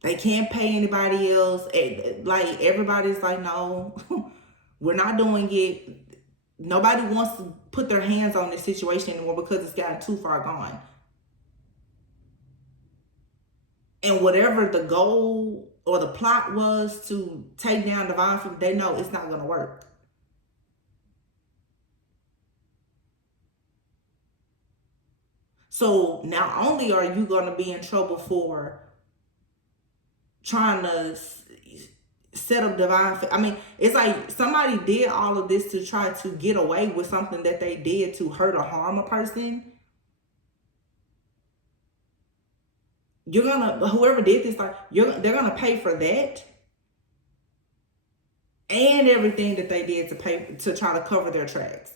They can't pay anybody else. Like, everybody's like, no, we're not doing it. Nobody wants to put their hands on this situation anymore because it's gotten too far gone. And whatever the goal or the plot was to take down divine feminine, they know it's not going to work. So not only are you going to be in trouble for trying to set up divine, it's like somebody did all of this to try to get away with something that they did to hurt or harm a person. Whoever did this, they're gonna pay for that and everything that they did to try to cover their tracks.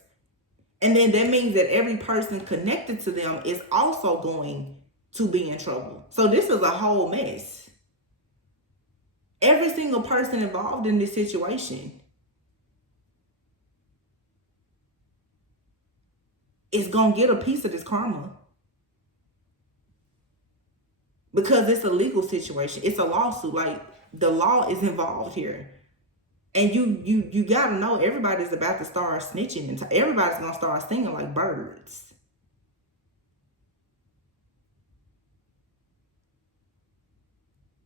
And then that means that every person connected to them is also going to be in trouble. So this is a whole mess. Every single person involved in this situation is going to get a piece of this karma. Because it's a legal situation. It's a lawsuit. Like, the law is involved here. And you got to know, everybody's about to start snitching. And everybody's going to start singing like birds.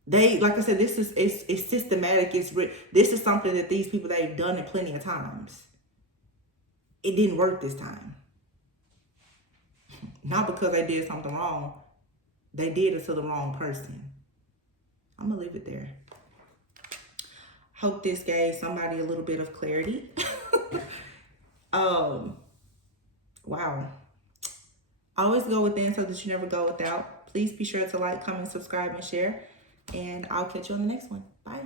Like I said, it's systematic. This is something that these people, they've done it plenty of times. It didn't work this time. Not because they did something wrong. They did it to the wrong person. I'm going to leave it there. Hope this gave somebody a little bit of clarity. Wow. Always go within so that you never go without. Please be sure to like, comment, subscribe, and share. And I'll catch you on the next one. Bye.